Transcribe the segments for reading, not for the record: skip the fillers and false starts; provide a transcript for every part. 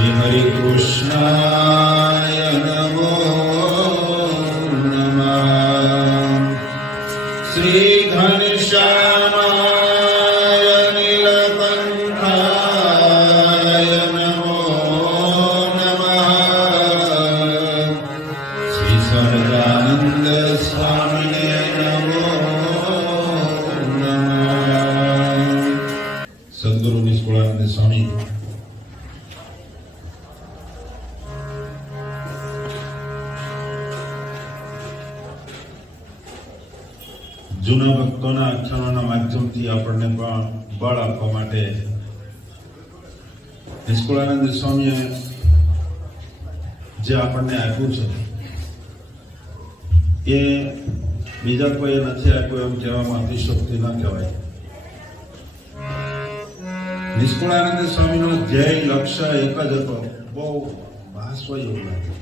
શ્રી હરિ કૃષ્ણાય નમો નમઃ. શ્રી ઘનશ્યામાય નીલકંઠાય નમો નમઃ. શ્રી સહજાનંદ સ્વામીને નમો નમઃ. સદગુરુ નિષ્કુળાનંદ સ્વામી જૂના ભક્તોના આખ્યાનોના માધ્યમથી આપણને પણ બળ આપવા માટે નિષ્કુળાનંદ સ્વામીએ જે આપણને આપ્યું છે એ બીજા કોઈ નથી આપ્યું એમ કહેવામાં અતિશયોક્તિ ન કહેવાય. નિષ્કુળાનંદ સ્વામીનો ધ્યેય લક્ષ્ય એક જ હતો, બહુ ભાસવો એવું નથી.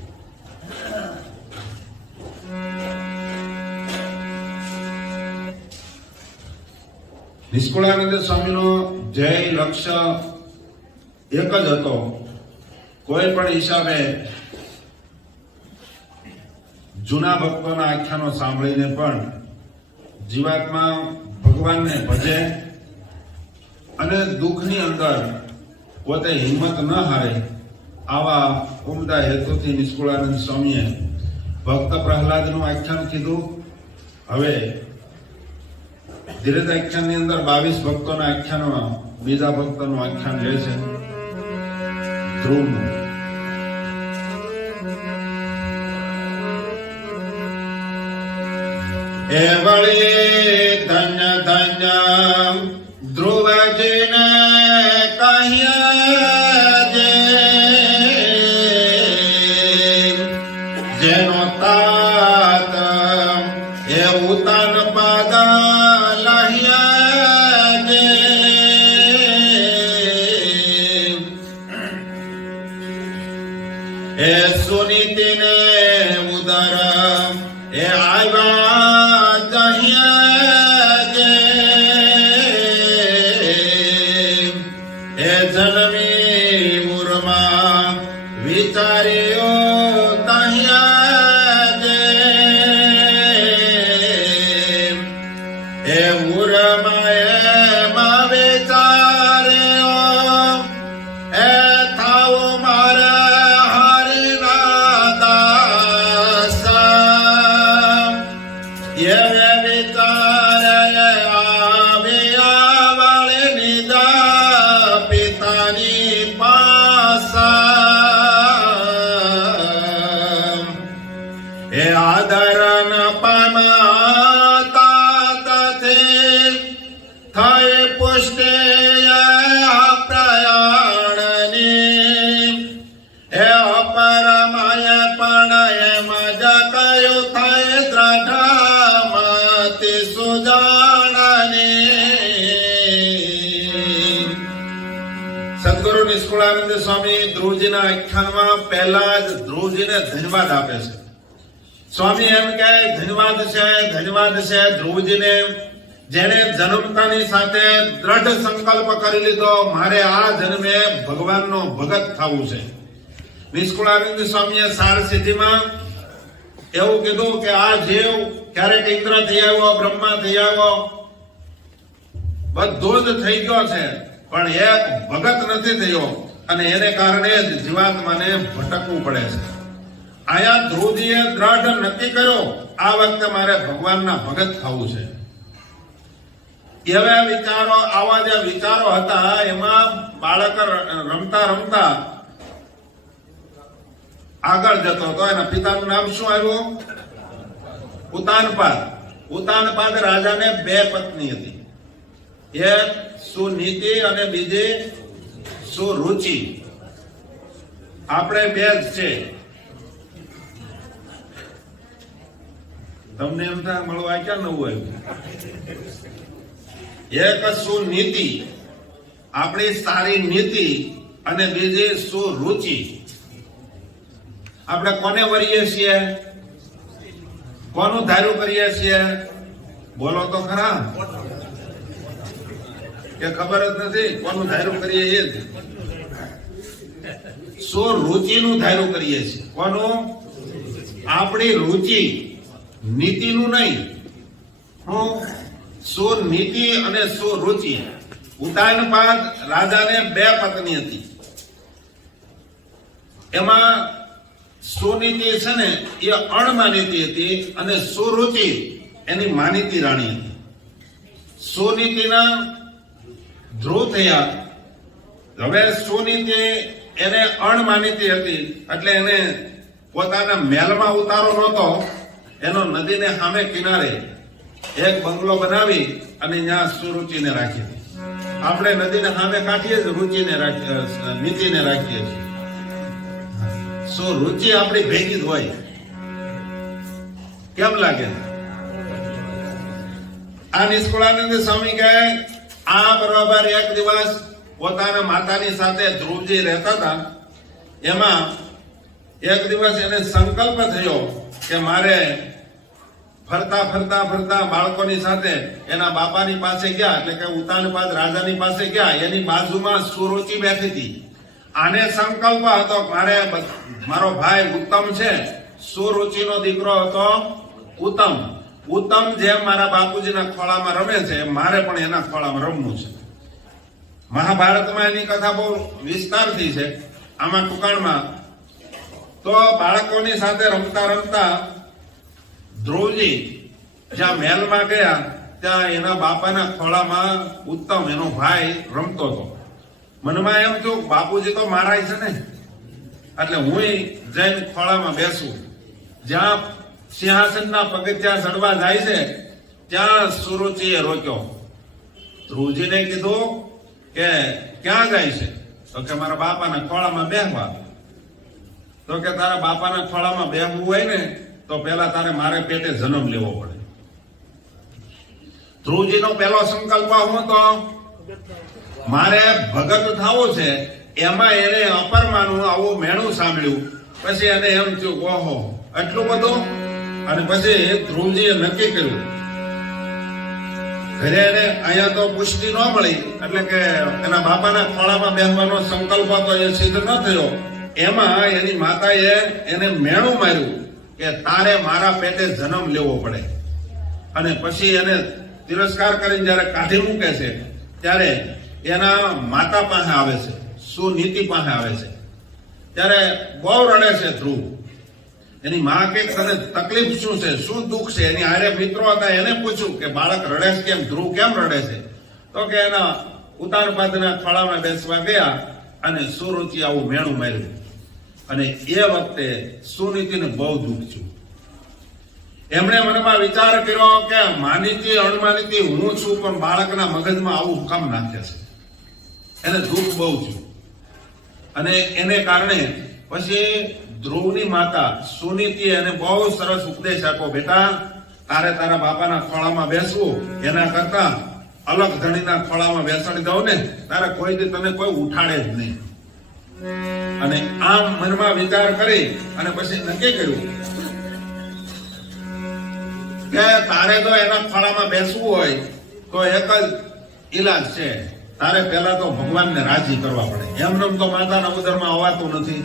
નિષ્કુળાનંદ સ્વામીનો ધ્યેય લક્ષ્ય એક જ હતો. કોઈ પણ હિસાબે જૂના ભક્તોના આખ્યાનો સાંભળીને પણ જીવાત્મા ભગવાનને ભજે અને દુઃખની અંદર પોતે હિંમત ન હારે, આવા ઉમદા હેતુથી નિષ્કુળાનંદ સ્વામીએ ભક્ત પ્રહલાદનું આખ્યાન કીધું. હવે ધીરજ આખ્યાનની અંદર 22 ભક્તોના આખ્યાનમાં બીજા ભક્તનું આખ્યાન લે છે ધ્રુવનું. એ વળી ધન્ય ધન્ય ધ્રુવજીને કહ્યા જે, જેનો તાત એ ઉતાન પદ લહ્યા જે. એ સુનીતિને ઉદર એ આવ્યા જહ્યા જે. એ જન્મી ઉરમાં વિચાર્યો તહ્યા જે. એ ઉરમાં એમાં વિચાર્યો એ થાવો મારે હરિના દાસ. એવે વિચારે આવ્યા વળે નિજા પિતાની પાસા. એ આદરન પામતા થઈ પુષ્ટિ પ્રયાણની. એ અપરમાય પણ એમ જ કયું થઈ દ્રઢામતી સુજાણની. સદગુરુ નિષ્કુળાનંદ સ્વામી ધ્રુવજીના આખ્યાનમાં પહેલા જ ધ્રુવજીને ધન્યવાદ આપે છે. સ્વામી એમ કહે ધન્યવાદ છે ધ્રુવજીને, જેને જન્મતાની સાથે દ્રઢ સંકલ્પ કરી લીધો મારે આ જન્મે ભગવાનનો ભગત થવું છે. નિષ્કુળાનંદ સ્વામીએ સાર સિદ્ધિમાં એવું કીધું કે આ જીવ ક્યારેક ઇન્દ્ર થઈ આવ્યો, બ્રહ્મા થઈ આવ્યો, બધું જ થઈ ગયો છે, પણ એક ભગત નથી થયો અને એને કારણે જ જીવાત્માને ભટકવું પડે છે. આયા ધ્રુવજીએ દ્રઢ નક્કી કર્યો આ વખતે મારે ભગવાનના ભગત થવું છે. એવા વિચારો, આવા જે વિચારો હતા એમાં બાળક રમતા રમતા આગળ જતો હતો. એના પિતાનું નામ શું આવ્યું? ઉતાનપાદ. ઉતાનપાદ રાજાને 2 પત્ની હતી, એક સુનીતિ અને બીજી સુરુચિ. આપણે 2 જ છે. તમને એમ થાય મળવા ક્યાં નવું આવ્યું? એક સુનીતિ, આપણી સારી નીતિ, અને બીજી સુરુચિ. આપણે કોને વરીએ છીએ? કોનું ધાર્યું કરીએ છીએ? બોલો તો ખરા. કે ખબર જ નથી કોનું ધાર્યું કરીએ એ જ. રુચિનું ધાર્યું કરીએ છીએ. કોનું? આપણી રુચિ, નીતિનું નહીં. હું નીતિ અને રુચિ. ઉતાનપાદ રાજાને 2 પત્ની હતી. એમાં સુનીતિ છે ને એ અણમાનીતી હતી અને સુરુચિ એની માનીતી રાણી હતી. સુનીતિના ધ્રુવ થયા. હવે સુનીતિ એને અણમાનીતી હતી એટલે એને પોતાના મહેલમાં ઉતારો નહોતો. એનો નદીને સામે કિનારે એક બંગલો બનાવી અને ત્યાં સુરુચિને રાખી હતી. આપણે નદીને સામે કાઢીએ જ રુચિને રાખીએ, નીતિને રાખીએ છીએ. રુચિ આપણી ભેગી જ હોય. કેમ લાગે? આ નિષ્કુળાનંદ સ્વામી કહે આ બરોબર એક દિવસ પોતાના માતાની સાથે ધ્રુવજી રહેતા હતા. એમાં એક દિવસ એને સંકલ્પ થયો કે મારે ફરતા ફરતા ફરતા બાળકોની સાથે એના બાપાની પાસે ગયા, એટલે કે ઉતાનપાદ રાજાની પાસે ગયા. એની બાજુમાં સુરુચિ બેઠી હતી. આને સંકલ્પ હતો મારો ભાઈ ઉત્તમ છે, સુરુચિનો દીકરો હતો ઉત્તમ. ઉત્તમ જેમ મારા બાપુજીના ખોળામાં રમે છે મારે પણ એના ખોળામાં રમવું છે. મહાભારતમાં એની કથા બહુ વિસ્તારથી છે. આમાં ટૂંકાણમાં તો બાળકોની સાથે રમતા રમતા ધ્રુવજી જ્યાં મહેલમાં ગયા ત્યાં એના બાપાના ખોળામાં ઉત્તમ એનો ભાઈ રમતો હતો. મનમાં એમ થયું બાપુજી તો મારાય છે ને, એટલે હું જઈને ખોળામાં બેસું. જ્યાં સિંહાસનના પગથિયા ચડવા જાય છે ત્યાં સુરુચિએ રોક્યો. ધ્રુવજીને કીધું કે ક્યાં જાય છે? તો કે મારા બાપાના ખોળામાં બેસવા. તો કે તારા બાપાના ખોળામાં બેસવું હોય ને તો પેલા તારે મારે પેટે જન્મ લેવો પડે. ધ્રુવજીનો પહેલો સંકલ્પ હું તો મારે ભગત થવું છે. એમાં એને અપરમાનું આવું મેણું સાંભળ્યું. પછી એને એમ થયું ઓહો આટલું બધું. અને પછી ધ્રુવજીએ નક્કી કર્યું. ઘરે એને અહીંયા તો પુષ્ટિ ન મળી એટલે કે એના બાપાના ખોળામાં બેસવાનો સંકલ્પ હતો એ સિદ્ધ ન થયો. એમાં એની માતાએ એને મેણું માર્યું કે તારે મારા પેટે જન્મ લેવો પડે. અને પછી એને તિરસ્કાર કરીને જયારે કાઢી મૂકે છે ત્યારે એના માતા પાસે આવે છે, સુનીતિ પાસે આવે છે. ત્યારે બહુ રડે છે ધ્રુવ. એની માં કે તને તકલીફ શું છે, શું દુઃખ છે? એની હારે મિત્રો હતા, એને પૂછ્યું કે બાળક રડે છે કેમ, ધ્રુવ કેમ રડે છે? તો કે એના ઉતાનપાદના ખોળામાં બેસવા ગયા અને સુરુચિ આવું મેણું માર્યું. અને એ વખતે સુનીતિને બહુ દુઃખ થયું. એમણે મનમાં વિચાર કર્યો કે માનીતી અણમાનીતી હું છું પણ બાળકના મગજમાં આવું કામ નાખે છે. એને દુઃખ બહુ થયું. અને એને કારણે પછી ધ્રુવની માતા સુનીતિ એને બહુ સરસ ઉપદેશ આપ્યો. બેટા તારે તારા બાપાના ખોળામાં બેસવું એના કરતા અલગ ધણીના ખોળામાં બેસાડી દઉં ને, તારે કોઈ દી તને કોઈ ઉઠાડે જ નહીં. અને આમ મનમાં વિચાર કરી અને પછી નક્કી કર્યું કે તારે જો એના ખોળામાં બેસવું હોય તો એક જ ઈલાજ છે. તારે પહેલા તો ભગવાનને રાજી કરવા પડે. એમનેમ તો માતાના ઉદરમાં અવાતું નથી.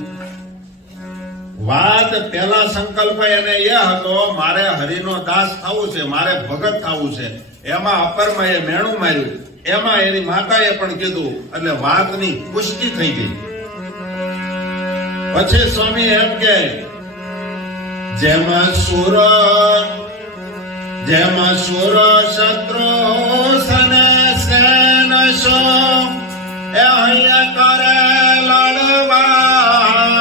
વાત પહેલા સંકલ્પ એને એ હતો મારે હરિનો દાસ થવું છે, મારે ભગત થવું છે. એમાં અપરમાએ મેણું માર્યું. એમાં એની માતાએ પણ કીધું એટલે વાતની પુષ્ટિ થઈ ગઈ. પછી સ્વામી એમ કે જેમાં સુર શત્રુ સને સેન શો એ અહીંયા કરે લડવામાં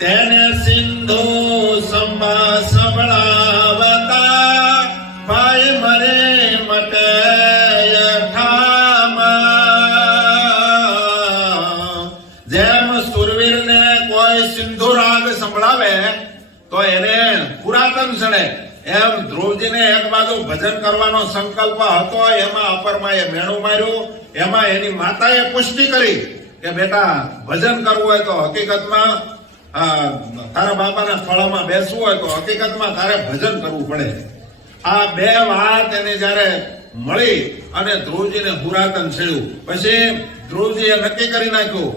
તેને સિંધુ સંભા સંભળાવતા ભાઈ મરે મટે જેમ સુરવીરને કોઈ સિંધુ રાગ સંભળાવે તો એને પુરાતન સડે, એમ ધ્રુવજીને એક બાજુ ભજન કરવાનો સંકલ્પ હતો. એમાં અપરમાએ મેણું માર્યું. એમાં એની માતાએ પુષ્ટિ કરી કે બેટા ભજન કરવું હોય તો હકીકતમાં તારા બાપાના ખોળામાં બેસવું હોય તો હકીકતમાં તારે ભજન કરવું પડે. આ બે વાત એને જયારે મળી અને ધ્રુવજીને પુરાતન છેડ્યું. પછી ધ્રુવજીએ નક્કી કરી નાખ્યું.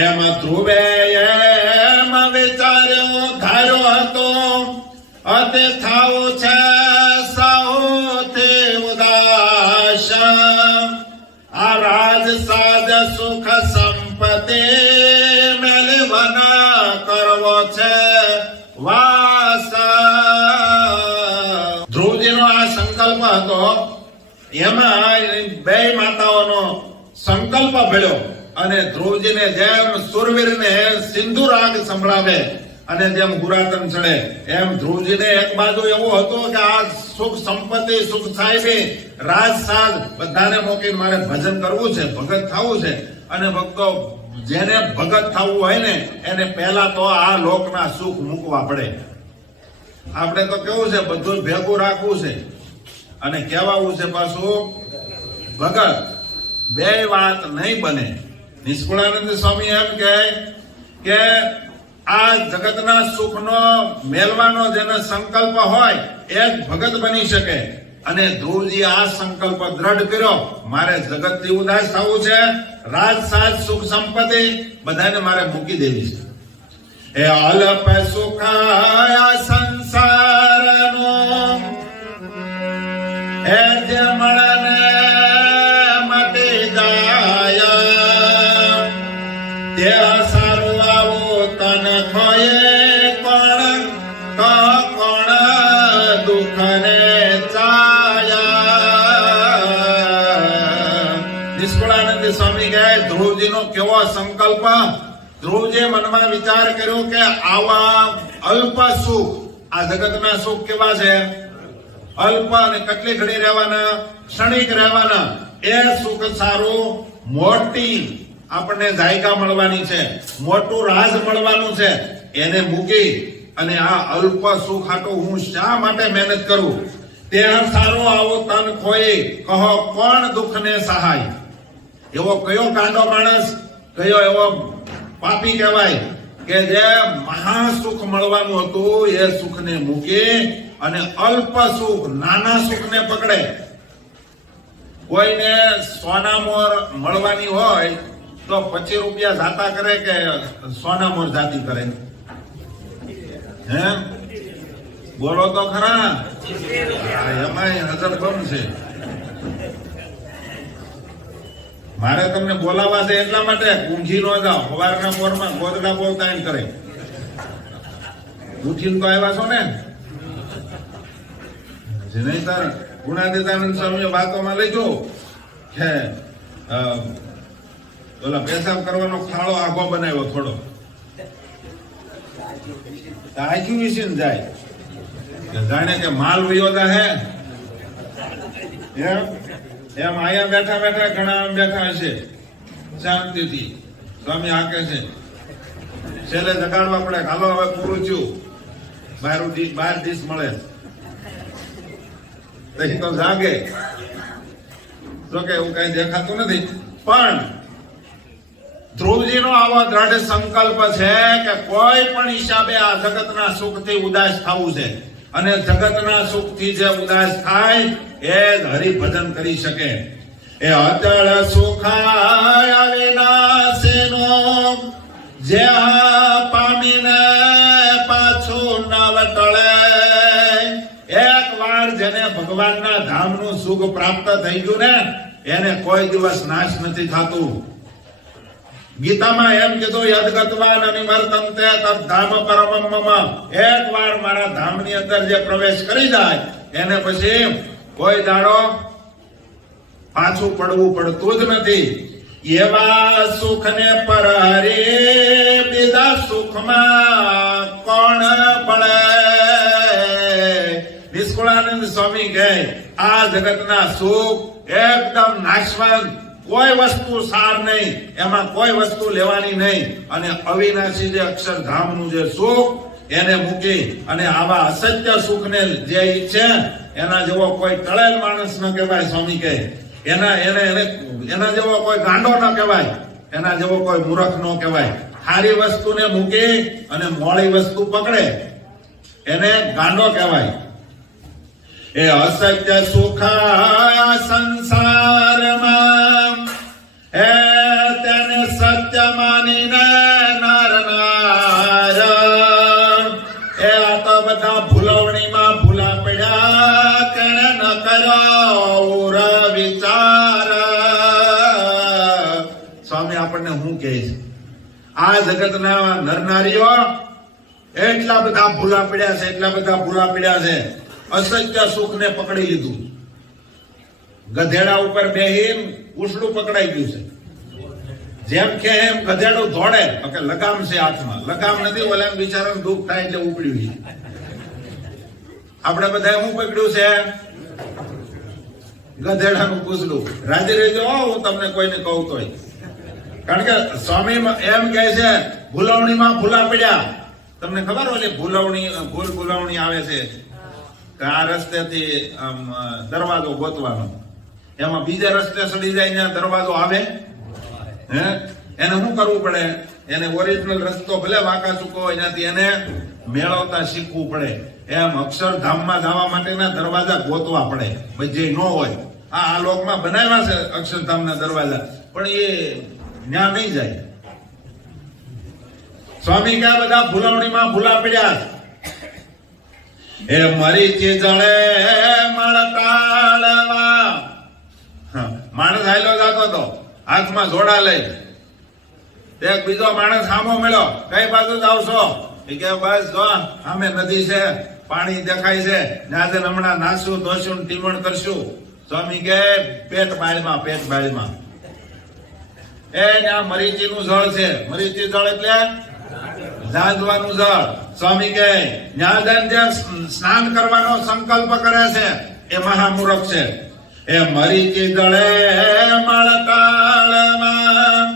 એમાં ધ્રુવે એમ વિચાર્યો ધાર્યો હતો અતે થાવું છે સૌથી ઉદાસ. આ રાજ સાજ સુખ સંપત્તિ મેળવન કરવો છે વાસ. ધ્રુવજીનો આ સંકલ્પ હતો. એમાં બે માતાઓનો સંકલ્પ ભળ્યો અને ધ્રુવજીને જેમ સુરવીરને સિંધુ રાગ સંભળાવે અને જેમ ગુરાતન ચડે એમ ધ્રુવજીને એક બાજુ એવું હતું કે આ સુખ સંપત્તિ સુખ સાહેબી રાજ સાજ બધાને મોકીને મારે ભજન કરવું છે, ભગત થવું છે. અને ભક્તો જેને ભગત થવું હોય ને એને પહેલા તો આ લોકના સુખ મૂકવા પડે. આપણે તો કેવું છે બધું ભેગું રાખવું છે અને કહેવાવું છે પાછું ભગત. બે વાત નહીં બને. નિષ્કુળાનંદ સ્વામી એમ કહે કે આ જગતના સુખનો મેળવાનો જેને સંકલ્પ હોય એ જ ભગત બની શકે. અને ધ્રુવજી આ સંકલ્પ દ્રઢ કર્યો, મારે જગતથી ઉદાસ થવું છે, રાજ સાજ સુખ સંપત્તિ બધાને મારે મૂકી દેવી છે. એ અલ્પ સુખ સંસારનો એ જે મળને મટી જાય તે સારું આવું તન ખોયે કોણ કોણ દુઃખ ને ચાયા. નિષ્કુળાનંદ સ્વામી કહે ધ્રુવજીનો કેવો સંકલ્પ. ધ્રુવજીએ મનમાં વિચાર કર્યો કે આવા અલ્પ સુખ, આ જગતના સુખ કેવા છે? અલ્પ અને કેટલી ઘડી રહેવાના, ક્ષણિક રહેવાના. એ સુખ સારું મોટી આપણને જાયકા મળવાની છે, મોટું રાજ મળવાનું છે. એને મૂકી અને આ અલ્પ સુખ હાટો હું શા માટે મહેનત કરું? તે સારો આવો તન ખોઈ કહો કોણ દુઃખને સહાય. એવો કયો કાંડો માણસ, કયો એવો પાપી કહેવાય કે જે મહાસુખ મળવાનું હતું એ સુખને મૂકી અને અલ્પ સુખ નાના સુખને પકડે. કોઈને સોનામોર મળવાની હોય તો 25 રૂપિયા જાતા કરે કે સોનામોર જાતી કરે? હે બોલો તો ખરા. એમાં હજર બમ છે. મારે તમને બોલાવવા છે એટલા માટે ઊંઘી નો જાઓ. સવારના પોરમાં ગોદડા બહુ તાણ કરે. ઉઠીને તો આવ્યા છો ને. નહીતર ગુણાતીતાનંદ સ્વામી વાતોમાં લઈજો કે ઓલા પેશાબ કરવાનો ખાડો આખો બનાવ્યો થોડો. આખી વિસીને જાય જાણે કે માલ વયોદા હે એમ આયા બેઠા બેઠા ઘણા આમ બેઠા હશે શાંતિથી. સ્વામી હાકે છે, છેલ્લે જગાડવા પડે. હાલો હવે પૂરું થયું, 12 ડીશ મળે તો જાગે. જો કે એવું કઈ દેખાતું નથી. પણ ધ્રુવજીનો આવો દ્રઢ સંકલ્પ છે કે કોઈ પણ હિસાબે આ જગતના સુખથી ઉદાસ થવું છે. અને જગતના સુખથી જે ઉદાસ થાય એ જ હરિભજન કરી શકે. એ અચળ સુખાય વિનાશીનો જે પામીને પાછું નવ ટળે. એક વાર જેને ભગવાનના ધામનું સુખ પ્રાપ્ત થઈ ગયું ને એને કોઈ દિવસ નાશ નથી થતું. ગીતામાં એમ કીધું યદગતવાન અનિવર્તન્તે તદ્ધામ પરમમ મમ. એક વાર મારા ધામની અંદર જે પ્રવેશ કરી જાય એને પછી કોઈ દાડો પાછું પડવું પડતું જ નથી. એવા સુખને પરહરે બીજા સુખમાં કોણ પડે. નિષ્કુળાનંદ સ્વામી કહે આ જગતના સુખ એકદમ નાશવંત, કોઈ વસ્તુ સાર નહીં, એમાં કોઈ વસ્તુ લેવાની નહીં. અને અવિનાશી જે અક્ષરધામનું જે સુખ એને મૂકી અને આવા અસત્ય સુખને જે ઈચ્છે એના જેવો કોઈ ટળેલ માણસ ન કહેવાય. સ્વામી કહે એના જેવો કોઈ ગાંડો ન કહેવાય, એના જેવો કોઈ મૂર્ખ ન કહેવાય. સારી વસ્તુને મૂકી અને મોડી વસ્તુ પકડે એને ગાંડો કહેવાય. એ અસત્ય સુખ સંસારમાં એ સ્વામી આપણને શું કહે છે? આ જગતના નરનારીઓ એટલા બધા ભૂલા પડ્યા છે, એટલા બધા ભૂલા પડ્યા છે, અસત્ય સુખને પકડી લીધું. ગધેડા ઉપર બેહીને ઉસડું પકડાઈ ગયું છે. જેમ કે એમ ગધેડું દોડે કે લગામ છે હાથમાં, લગામ નથી, ઓલા બિચારાને દુઃખ થાય એટલે ઉપડ્યું. આપણે બધા શું પકડ્યું છે? ગધેડાનું પૂછડું. રાજી રહેજો, હું તમને કોઈને કહું તોય. કારણ કે સ્વામી એમ કહે છે ભૂલવણીમાં ભૂલા પડ્યા. તમને ખબર હોય ભૂલવણી આવે છે કે આ રસ્તેથી દરવાજો ગોતવાનો, એમાં બીજા રસ્તે સડી જાય ત્યાં દરવાજો આવે. એને શું કરવું પડે? એને ઓરિજિનલ રસ્તો ભલે વાંકા ચૂકો હોય એનાથી એને મેળવતા શીખવું પડે. એમ અક્ષરધામમાં જવા માટેના દરવાજા ગોતવા પડે. જે ન હોય આ લોકમાં બનાવ્યા છે અક્ષરધામના દરવાજા, પણ એ ત્યાં નહીં જાય. સ્વામી ક્યાં બધા ભૂલવણીમાં ભૂલા પડ્યા. એ મરી ચીજળે મળતાળમાં માણસ હાલ્યો જતો હતો હાથમાં જોડા લઈ. એક બીજો માણસ સામો મળ્યો, કઈ બાજુ જાવ છો? એ કે બસ જો સામે નદી છે, પાણી દેખાય છે, આજે હમણાં નાસું ધોશું ટીમણ કરશું. સ્વામી કે પેટ બાળમાં, પેટ બાળમાં એ ત્યાં મરીચીનું જળ છે. મરીચી જળ એટલે જાંજવાનું જળ. સ્વામી કે ત્યાં જે સ્નાન કરવાનો સંકલ્પ કરે છે એ મહામૂર્ખ છે. એ મરીચી જળે મળતાળમાં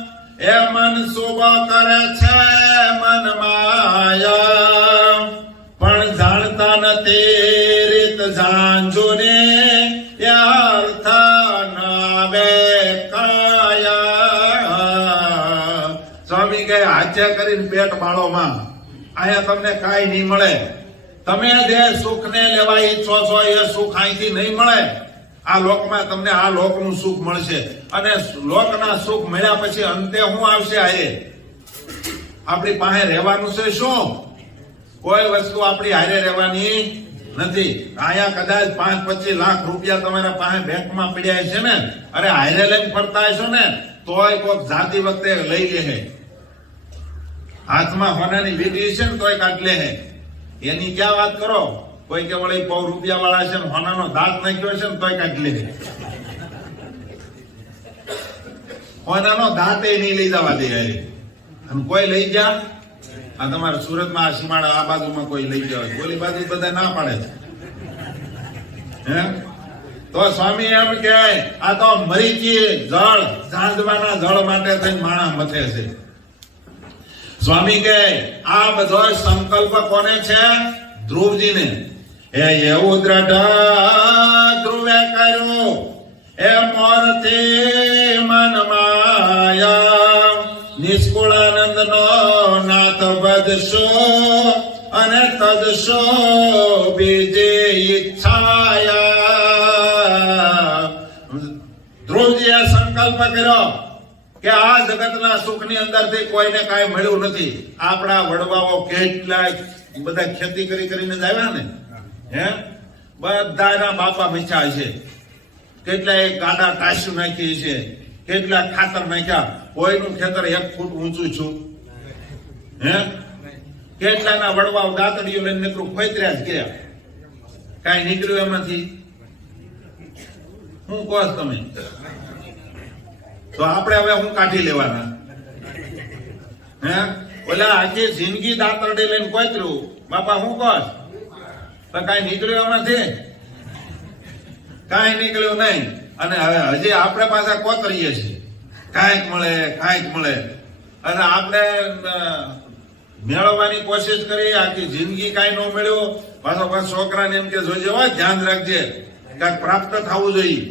એ મન શુભ કરે છે મન માયા, પણ જાણતા નથી રીત ઝાંઝુને અર્થ નાવે કાયા. સ્વામી કહે હાથે કરીને પેટ બાળોમાં અહીંયા તમને કાંઈ નહીં મળે. તમે જે સુખ ને લેવા ઈચ્છો છો એ સુખ અહીંથી નહીં મળે. આ લોકમાં તમને આ લોકનું સુખ મળશે, અને લોકના સુખ મળ્યા પછી અંતે શું આવશે? હારે આપણી પાસે રહેવાનું છે શું? કોઈ વસ્તુ આપણી હારે રહેવાની નથી. અહીંયા કદાચ 5-25 લાખ રૂપિયા તમારા પાસે બેંકમાં પડ્યા છે ને, અરે હારે લઈને ફરતા હશો ને તોય કોઈક જાતી વખતે લઈ લે. હાથમાં હોનાની વીંટી છે ને તોય કાઢ લે. એની ક્યાં વાત કરો? કોઈ કે વળી 100 રૂપિયા વાળા છે ને હોનાનો દાંત નાખ્યો છે ને તોય કાઢ લે. હોનાનો દાંત એ નહીં લઈ જવા દે. અને કોઈ લઈ ગયા, આ તમારા સુરતમાં આ સીમાડા આ બાજુમાં કોઈ લઈ ગયા હોય, ઓલી બાજુ બધા ના પાડે છે. તો સ્વામી એમ કહેવાય આ તો મરીચી જળ ઝાંઝવાના જળ માટે થઈને માણસ મથે છે. સ્વામી કહે આ બધો સંકલ્પ કોને છે? ધ્રુવજીને. એવું દ્રઢ ધ્રુવે કર્યું એ મોરથી મન માયા, નિષ્કુળાનંદ નો નાથ ભજશો અને તજશો બીજી ઈચ્છાયા. ધ્રુવજીએ સંકલ્પ કર્યો કે આ જગતના સુખની અંદરથી કોઈને કાંઈ મળ્યું નથી. આપણા વડવાઓ કેટલા બધા ખેતી કરીને જ આવ્યા ને, બધાના બાપા મીઠા છે, કેટલા ગાડા ટાસ્યું નાખી છે, કેટલા ખાતર નાખ્યા. કોઈનું ખેતર 1 ફૂટ ઊંચું છું, કેટલાના વડવાઓ દાંતડીઓ લઈને નીકળું ખોતર્યા જ ગયા, કાંઈ નીકળ્યું એમાંથી. હું કહો તમે તો આપણે હવે હું કાઢી લેવાના? ઓલા આખી જિંદગી દાંતરડી લઈને કોતર્યું, બાપા હું કહો તો કાંઈ નીકળ્યું એમાંથી? કાંઈ નીકળ્યું નહીં. અને હવે હજી આપણે પાછા કોતરીએ છીએ, કાંઈક મળે. અને આપણે મેળવવાની કોશિશ કરી, આખી જિંદગી કાંઈ ન મળ્યું. પાછો છોકરાને એમ કે જોજે હોય ધ્યાન રાખજે, કાંઈક પ્રાપ્ત થવું જોઈએ.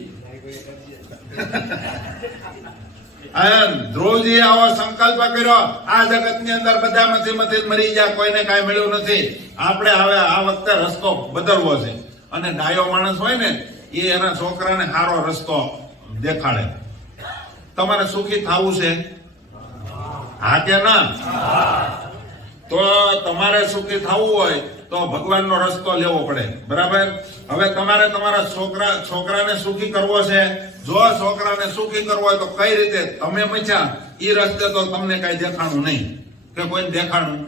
ધ્રુવજી આવો સંકલ્પ કર્યો, આ જગતની અંદર બધા મથી મરી ગયા, કોઈને કાંઈ મળ્યું નથી. આપણે હવે આ વખતે રસ્તો બદલવો છે. અને ડાયો માણસ હોય ને એ એના છોકરાને સારો રસ્તો દેખાડે. તમારે સુખી થવું છે? હા કે ના? તો તમારે સુખી થવું હોય તો ભગવાનનો રસ્તો લેવો પડે. બરાબર? હવે તમારે તમારા છોકરાને સુખી કરવો છે. જો છોકરાને સુખી કરવો હોય તો કઈ રીતે? તમે મચ્યા એ રસ્તે તો તમને કઈ દેખાણું નહીં, કે કોઈ દેખાણું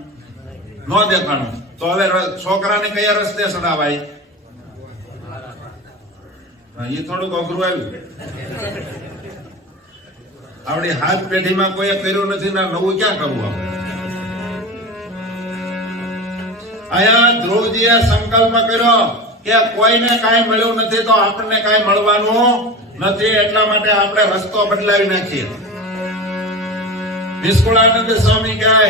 ન દેખાણું. તો હવે છોકરાને કયા રસ્તે ચડાવાય? એ થોડુંક અઘરું આવ્યું. આપણી હાથ પેઢીમાં કોઈ કર્યું નથી ને નવું ક્યાં કરવું? અહીંયા ધ્રુવજીએ સંકલ્પ કર્યો કે કોઈને કાંઈ મળ્યું નથી તો આપણને કાંઈ મળવાનું નથી, એટલા માટે આપણે રસ્તો બદલાવી નાખીએ. નિષ્કુળાનંદ સ્વામી કહે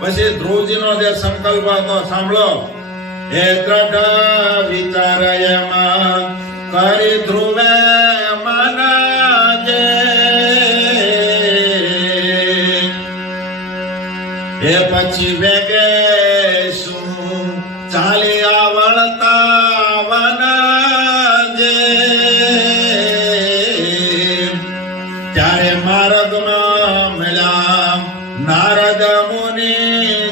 પછી ધ્રુવજીનો જે સંકલ્પ હતો સાંભળો. હે દ્રઢ વિચાર એમાં કરી ધ્રુવે મનાજે, એ પછી વેગે શું ચાલી આવડતા વનાજે, ત્યારે માર્ગમાં મળ્યા નારદ મુનિ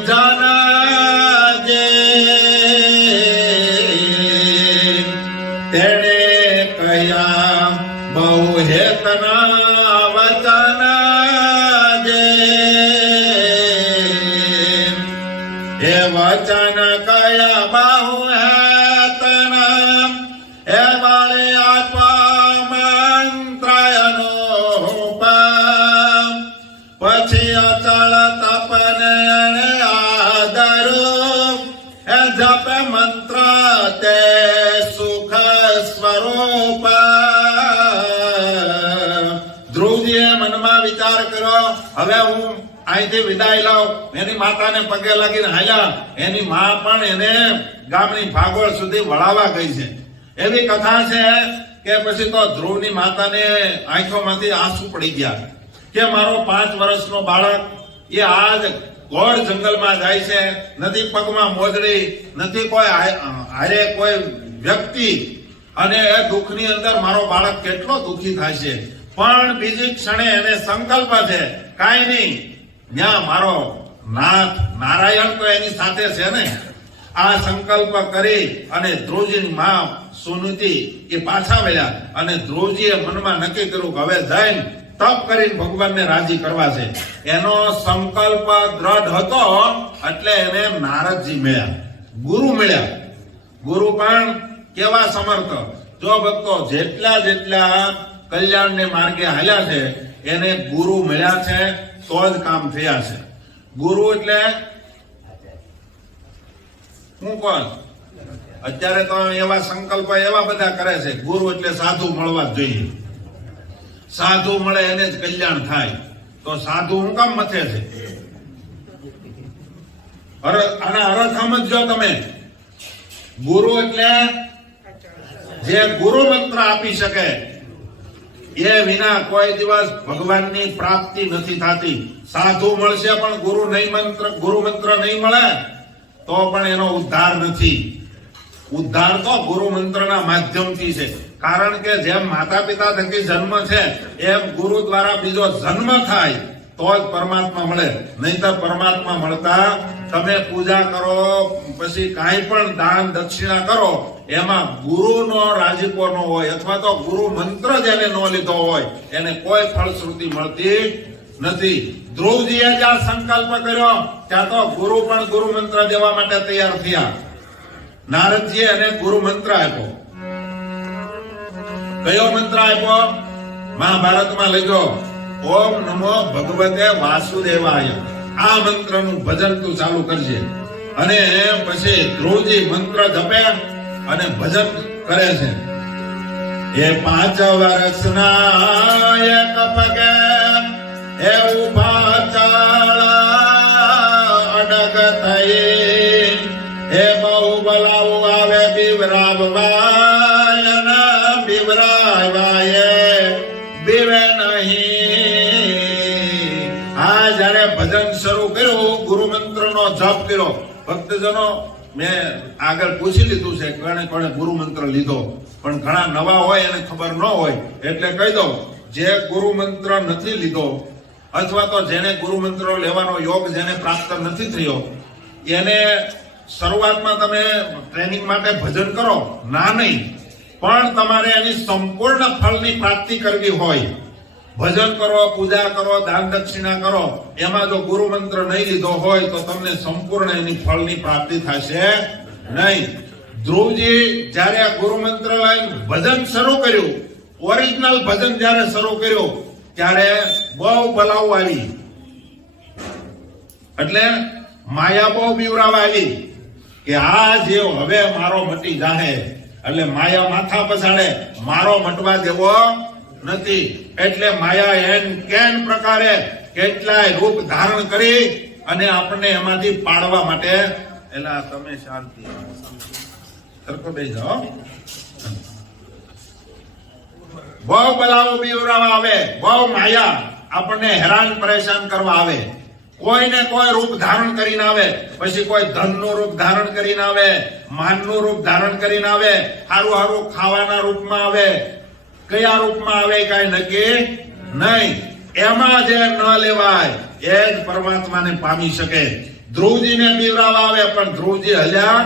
જાનાજે, તેણે કયા બહુ હેતના વચન જે, એ વચન કયા બહુ હેતના, એ વાળે આપવા મંત્રયનો પછી અચળ તપને આદરો, એ જપ મંત્ર તે સુખ સ્વરૂપ. ધ્રુવજીએ મનમાં વિચાર કર્યો હવે હું અહીંથી વિદાય લઉં. એની માતાને પગે લાગીને હાલ્યા. એની માં પણ એને ગામની ભાગોળ સુધી વળાવવા ગઈ છે. એવી કથા છે કે પછી તો ધ્રુવની માતાને આંખોમાંથી આંસુ પડી ગયા કે મારો 5 વર્ષનો બાળક એ આજ ઘોર જંગલમાં જાય છે, નથી પગમાં મોજડી, નથી કોઈ હારે કોઈ વ્યક્તિ, અને એ દુઃખની અંદર મારો બાળક કેટલો દુઃખી થાય છે. પણ બીજી ક્ષણે એને સંકલ્પ છે કાંઈ નહીં, ત્યાં મારો નાથ નારાયણ તો એની સાથે છે ને. આ સંકલ્પ કરી અને ધ્રુવજીની માં સુનીતિ એ પાછા વળ્યા અને ધ્રુવજીએ મનમાં નક્કી કર્યું કે હવે જઈને તપ કરીને ભગવાનને રાજી કરવા છે. એનો સંકલ્પ દ્રઢ હતો એટલે એને નારદજી મળ્યા, ગુરુ મળ્યા. ગુરુ પણ કેવા સમર્થ! જો ભક્તો જેટલા કલ્યાણને માર્ગે હાલ્યા છે એને ગુરુ મળ્યા છે તો જ કામ થયા છે. ગુરુ એટલે હું કોણ? અત્યારે તો એવા સંકલ્પ એવા બધા કરે છે. ગુરુ એટલે સાધુ મળવા જ જોઈએ. સાધુ મળે એને જ કલ્યાણ થાય. તો સાધુ હું કામ મથે છે? આના અર્થ સમજો તમે. ગુરુ એટલે જે ગુરુ મંત્ર આપી શકે, એ વિના કોઈ દિવસ ભગવાનની પ્રાપ્તિ નથી થતી. સાધુ મળશે પણ ગુરુ મંત્ર નહીં મળે તો પણ એનો ઉદ્ધાર નથી. ઉદ્ધાર તો ગુરુ મંત્રના માધ્યમથી છે. કારણ કે જેમ માતા પિતા થકી જન્મ છે એમ ગુરુ દ્વારા બીજો જન્મ થાય તો જ પરમાત્મા મળે. નહીંતર પરમાત્મા મળતા તમે પૂજા કરો પછી કાંઈ પણ દાન દક્ષિણા કરો એમાં ગુરુનો રાજીપો ન હોય અથવા તો ગુરુ મંત્ર જેને ન લીધો હોય એને કોઈ ફળશ્રુતિ મળતી નથી. ધ્રુવજીએ જ્યાં સંકલ્પ કર્યો ત્યાં તો ગુરુ પણ ગુરુ મંત્ર દેવા માટે તૈયાર થયા. નારદજી એને ગુરુ મંત્ર આપ્યો. કયો મંત્ર આપ્યો? મહાભારતમાં લખ્યો ઓમ નમો ભગવતે વાસુદેવાય. આ મંત્રનું ભજન તું ચાલુ કરજે. અને પછી ધ્રુવજી મંત્ર જપે અને ભજન કરે છે. એ 5 વર્ષના એક પગે એ ઉભા ચાળા અડગ થઈ, એ બહુ બલાવો આવે બિવરાવવાય ના બિવરાવાય બીવે નહીં. આ જયારે ભજન શરૂ કર્યું, ગુરુ મંત્રનો જપ કર્યો. ભક્તજનો મેં આગળ પૂછી લીધું છે કોણે ગુરુ મંત્ર લીધો, પણ ઘણા નવા હોય એને ખબર ન હોય એટલે કહી દઉં. જે ગુરુ મંત્ર નથી લીધો અથવા તો જેને ગુરુ મંત્ર લેવાનો યોગ જેને પ્રાપ્ત નથી થયો એને શરૂઆતમાં તમે ટ્રેનિંગ માટે ભજન કરો ના નહીં, પણ તમારે એની સંપૂર્ણ ફળની પ્રાપ્તિ કરવી હોય, ભજન કરો, પૂજા કરો, દાન દક્ષિણા કરો, એમાં જો ગુરુ મંત્ર નહીં લીધો હોય તો તમને સંપૂર્ણ એની ફળની પ્રાપ્તિ થશે નહીં. ધ્રુવજી જયારે આ ગુરુ મંત્ર લઈને ભજન શરૂ કર્યું, ઓરિજિનલ ભજન જયારે શરૂ કર્યું ત્યારે બહુ બલાવ આવી, એટલે માયા બહુ બીવરાવા આવી કે આ જે હવે મારો મટી જાહે, એટલે માયા માથા પછાડે, મારો મટવા દેવો નથી. એટલે માયા એન કેન પ્રકારે કેટલાય રૂપ ધારણ કરી અને આપણને એમાંથી પાડવા માટે, એલા તમે શાંતિ સરખો બેસી જાઓ. બહુ બલાવો બીવરાવા આવે, બહુ માયા આપણને હેરાન પરેશાન કરવા આવે. કોઈને કોઈ રૂપ ધારણ કરીને આવે, પછી કોઈ ધનનું રૂપ ધારણ કરીને આવે, માનનું રૂપ ધારણ કરીને આવે, હારું હારું ખાવાના રૂપમાં આવે, કયા રૂપમાં આવે કઈ નક્કી નહીં. એમાં જે ન લેવાય એ જ પરમાત્માને પામી શકે. ધ્રુવજીને બીવરાવા આવે પણ ધ્રુવજી હલ્યા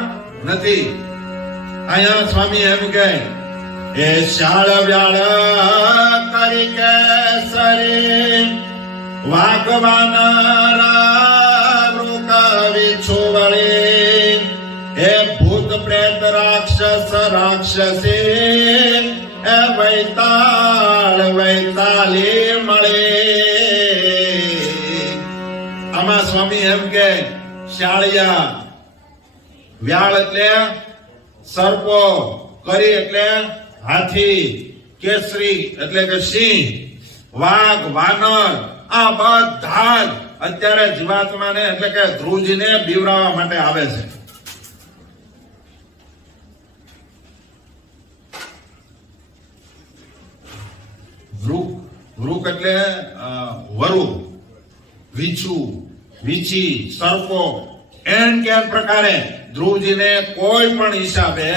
નથી. અહીંયા સ્વામી એમ કે એ શાળ વ્યાળ કરી કેસરી વાગવાના રૂકાવી છોવળી, એ ભૂત પ્રેત રાક્ષસ રાક્ષસી એ વૈતાળ વૈતાલી મળે. આમાં સ્વામી એમ કે શાળિયા, વ્યાળ એટલે સર્પો, કરી એટલે હાથી, કેસરી એટલે કે સિંહ, વાઘ, વાનર, આ બધા જ અત્યારે જીવાત્માને એટલે કે ધ્રુવજીને બીવરાવવા માટે આવે છે. વૃક એટલે વરુ, વીછું, વીછી, સર્પો, એન કે પ્રકારે ધ્રુવજીને કોઈ પણ હિસાબે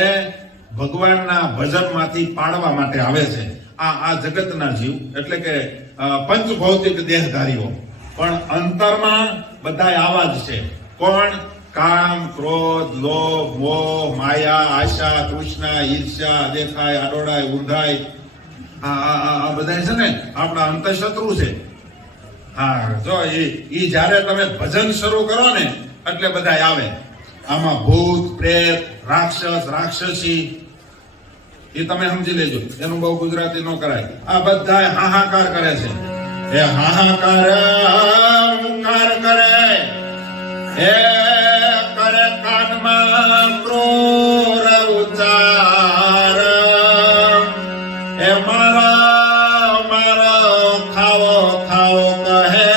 ભગવાનના ભજનમાંથી પાડવા માટે આવે છે. આ જગતના જીવ એટલે કે પંચભૌતિક દેહધારીઓ, પણ અંતરમાં બધા આવા જ છે. કોણ? કામ, ક્રોધ, લોભ, મોહ, માયા, આશા, તૃષ્ણા, ઈર્ષ્યા, દેખાય, આડોડાય, ઊંધાય, આ બધા છે ને આપણા અંતઃશત્રુ છે. હા, જો ઈ જયારે તમે ભજન શરૂ કરો ને એટલે બધા આવે. આમાં ભૂત, પ્રેત, રાક્ષસ, રાક્ષસી, એ તમે સમજી લેજો, એનું બહુ ગુજરાતી ન કરાય. આ બધા હાહાકાર કરે છે. એ હાહાકાર કરે, એ કરે કાનમાં ક્રૂર ઉચ્ચાર, એ મારા મારા ખાવો ખાવો કહે,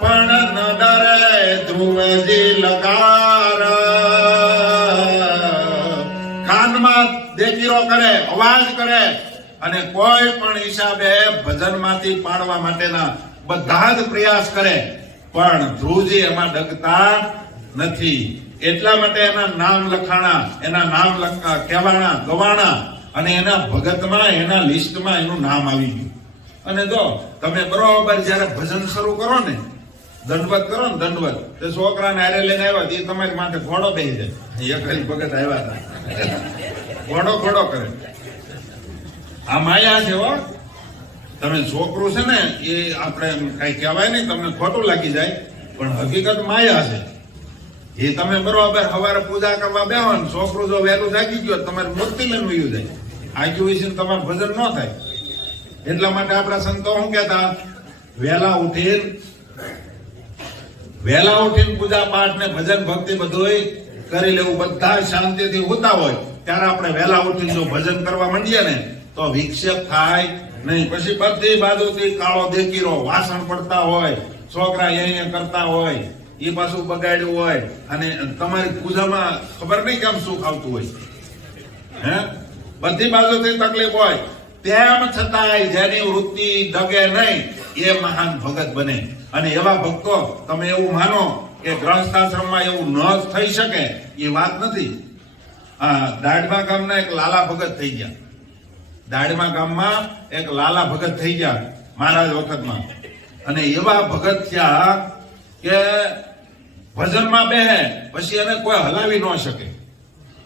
પણ ન ડરે ધ્રુવજી લગાર. કાનમાં દેખીરો કરે, અવાજ કરે, અને કોઈ પણ હિસાબે ભજનમાંથી પાડવા માટેના બધા જ પ્રયાસ કરે, પણ ધ્રુવજી એમાં ડગતા નથી. એટલા માટે એના નામ લખાણા, એના નામ કહેવાણા, ગવાણા, અને એના ભગતમાં, એના લિસ્ટમાં એનું નામ આવી ગયું. અને જો તમે બરોબર જયારે ભજન શરૂ કરો ને, દંડવત કરો ને, દંડવત, તે છોકરાને હારે લઈને આવ્યા, એ તમારી માટે ઘોડો બેસી જાય. એક ભગત આવ્યા હતા, ઘોડો ઘોડો કરે. આ માયા છે હો. તમે છોકરું છે ને એ આપણે કઈ કહેવાય નહીં, તમને ખોટું લાગી જાય, પણ હકીકત માયા છે. એ તમે બરોબર સવારે પૂજા કરવા બેહો ને, છોકરું જો વહેલું જાગી ગયો તમારી મૂર્તિ લઈને વયું જાય, આગી હોય છે તમારું ભજન ન થાય. એટલા માટે આપણા સંતો શું કહેતા, વહેલા ઉઠીને પૂજા પાઠ ને ભજન ભક્તિ બધું કરી લેવું. બધા શાંતિથી હોતા હોય ત્યારે આપણે વહેલા ઉઠીને જો ભજન કરવા માંડીએ ને તો વિક્ષેપ થાય નહીં. પછી બધી બાજુથી કાળો દેખીરો, વાસણ પડતા હોય, છોકરા અહીંયા કરતા હોય, એ પાછું બગાડ્યું હોય, અને તમારી પૂજામાં ખબર નહીં કેમ સુખ આવતું હોય. હે, બધી બાજુથી તકલીફ હોય, તેમ છતાંય જેની વૃત્તિ ડગે નહીં એ મહાન ભગત બને. અને એવા ભક્તો તમે એવું માનો કે ગ્રહસ્થાશ્રમમાં એવું ન થઈ શકે એ વાત નથી. દાડમા ગામના એક લાલા ભગત થઈ ગયા. દાડમા ગામમાં એક લાલા ભગત થઈ ગયા મહારાજ વખતમાં. અને એવા ભગત થયા કે ભજનમાં બેહે પછી એને કોઈ હલાવી ન શકે.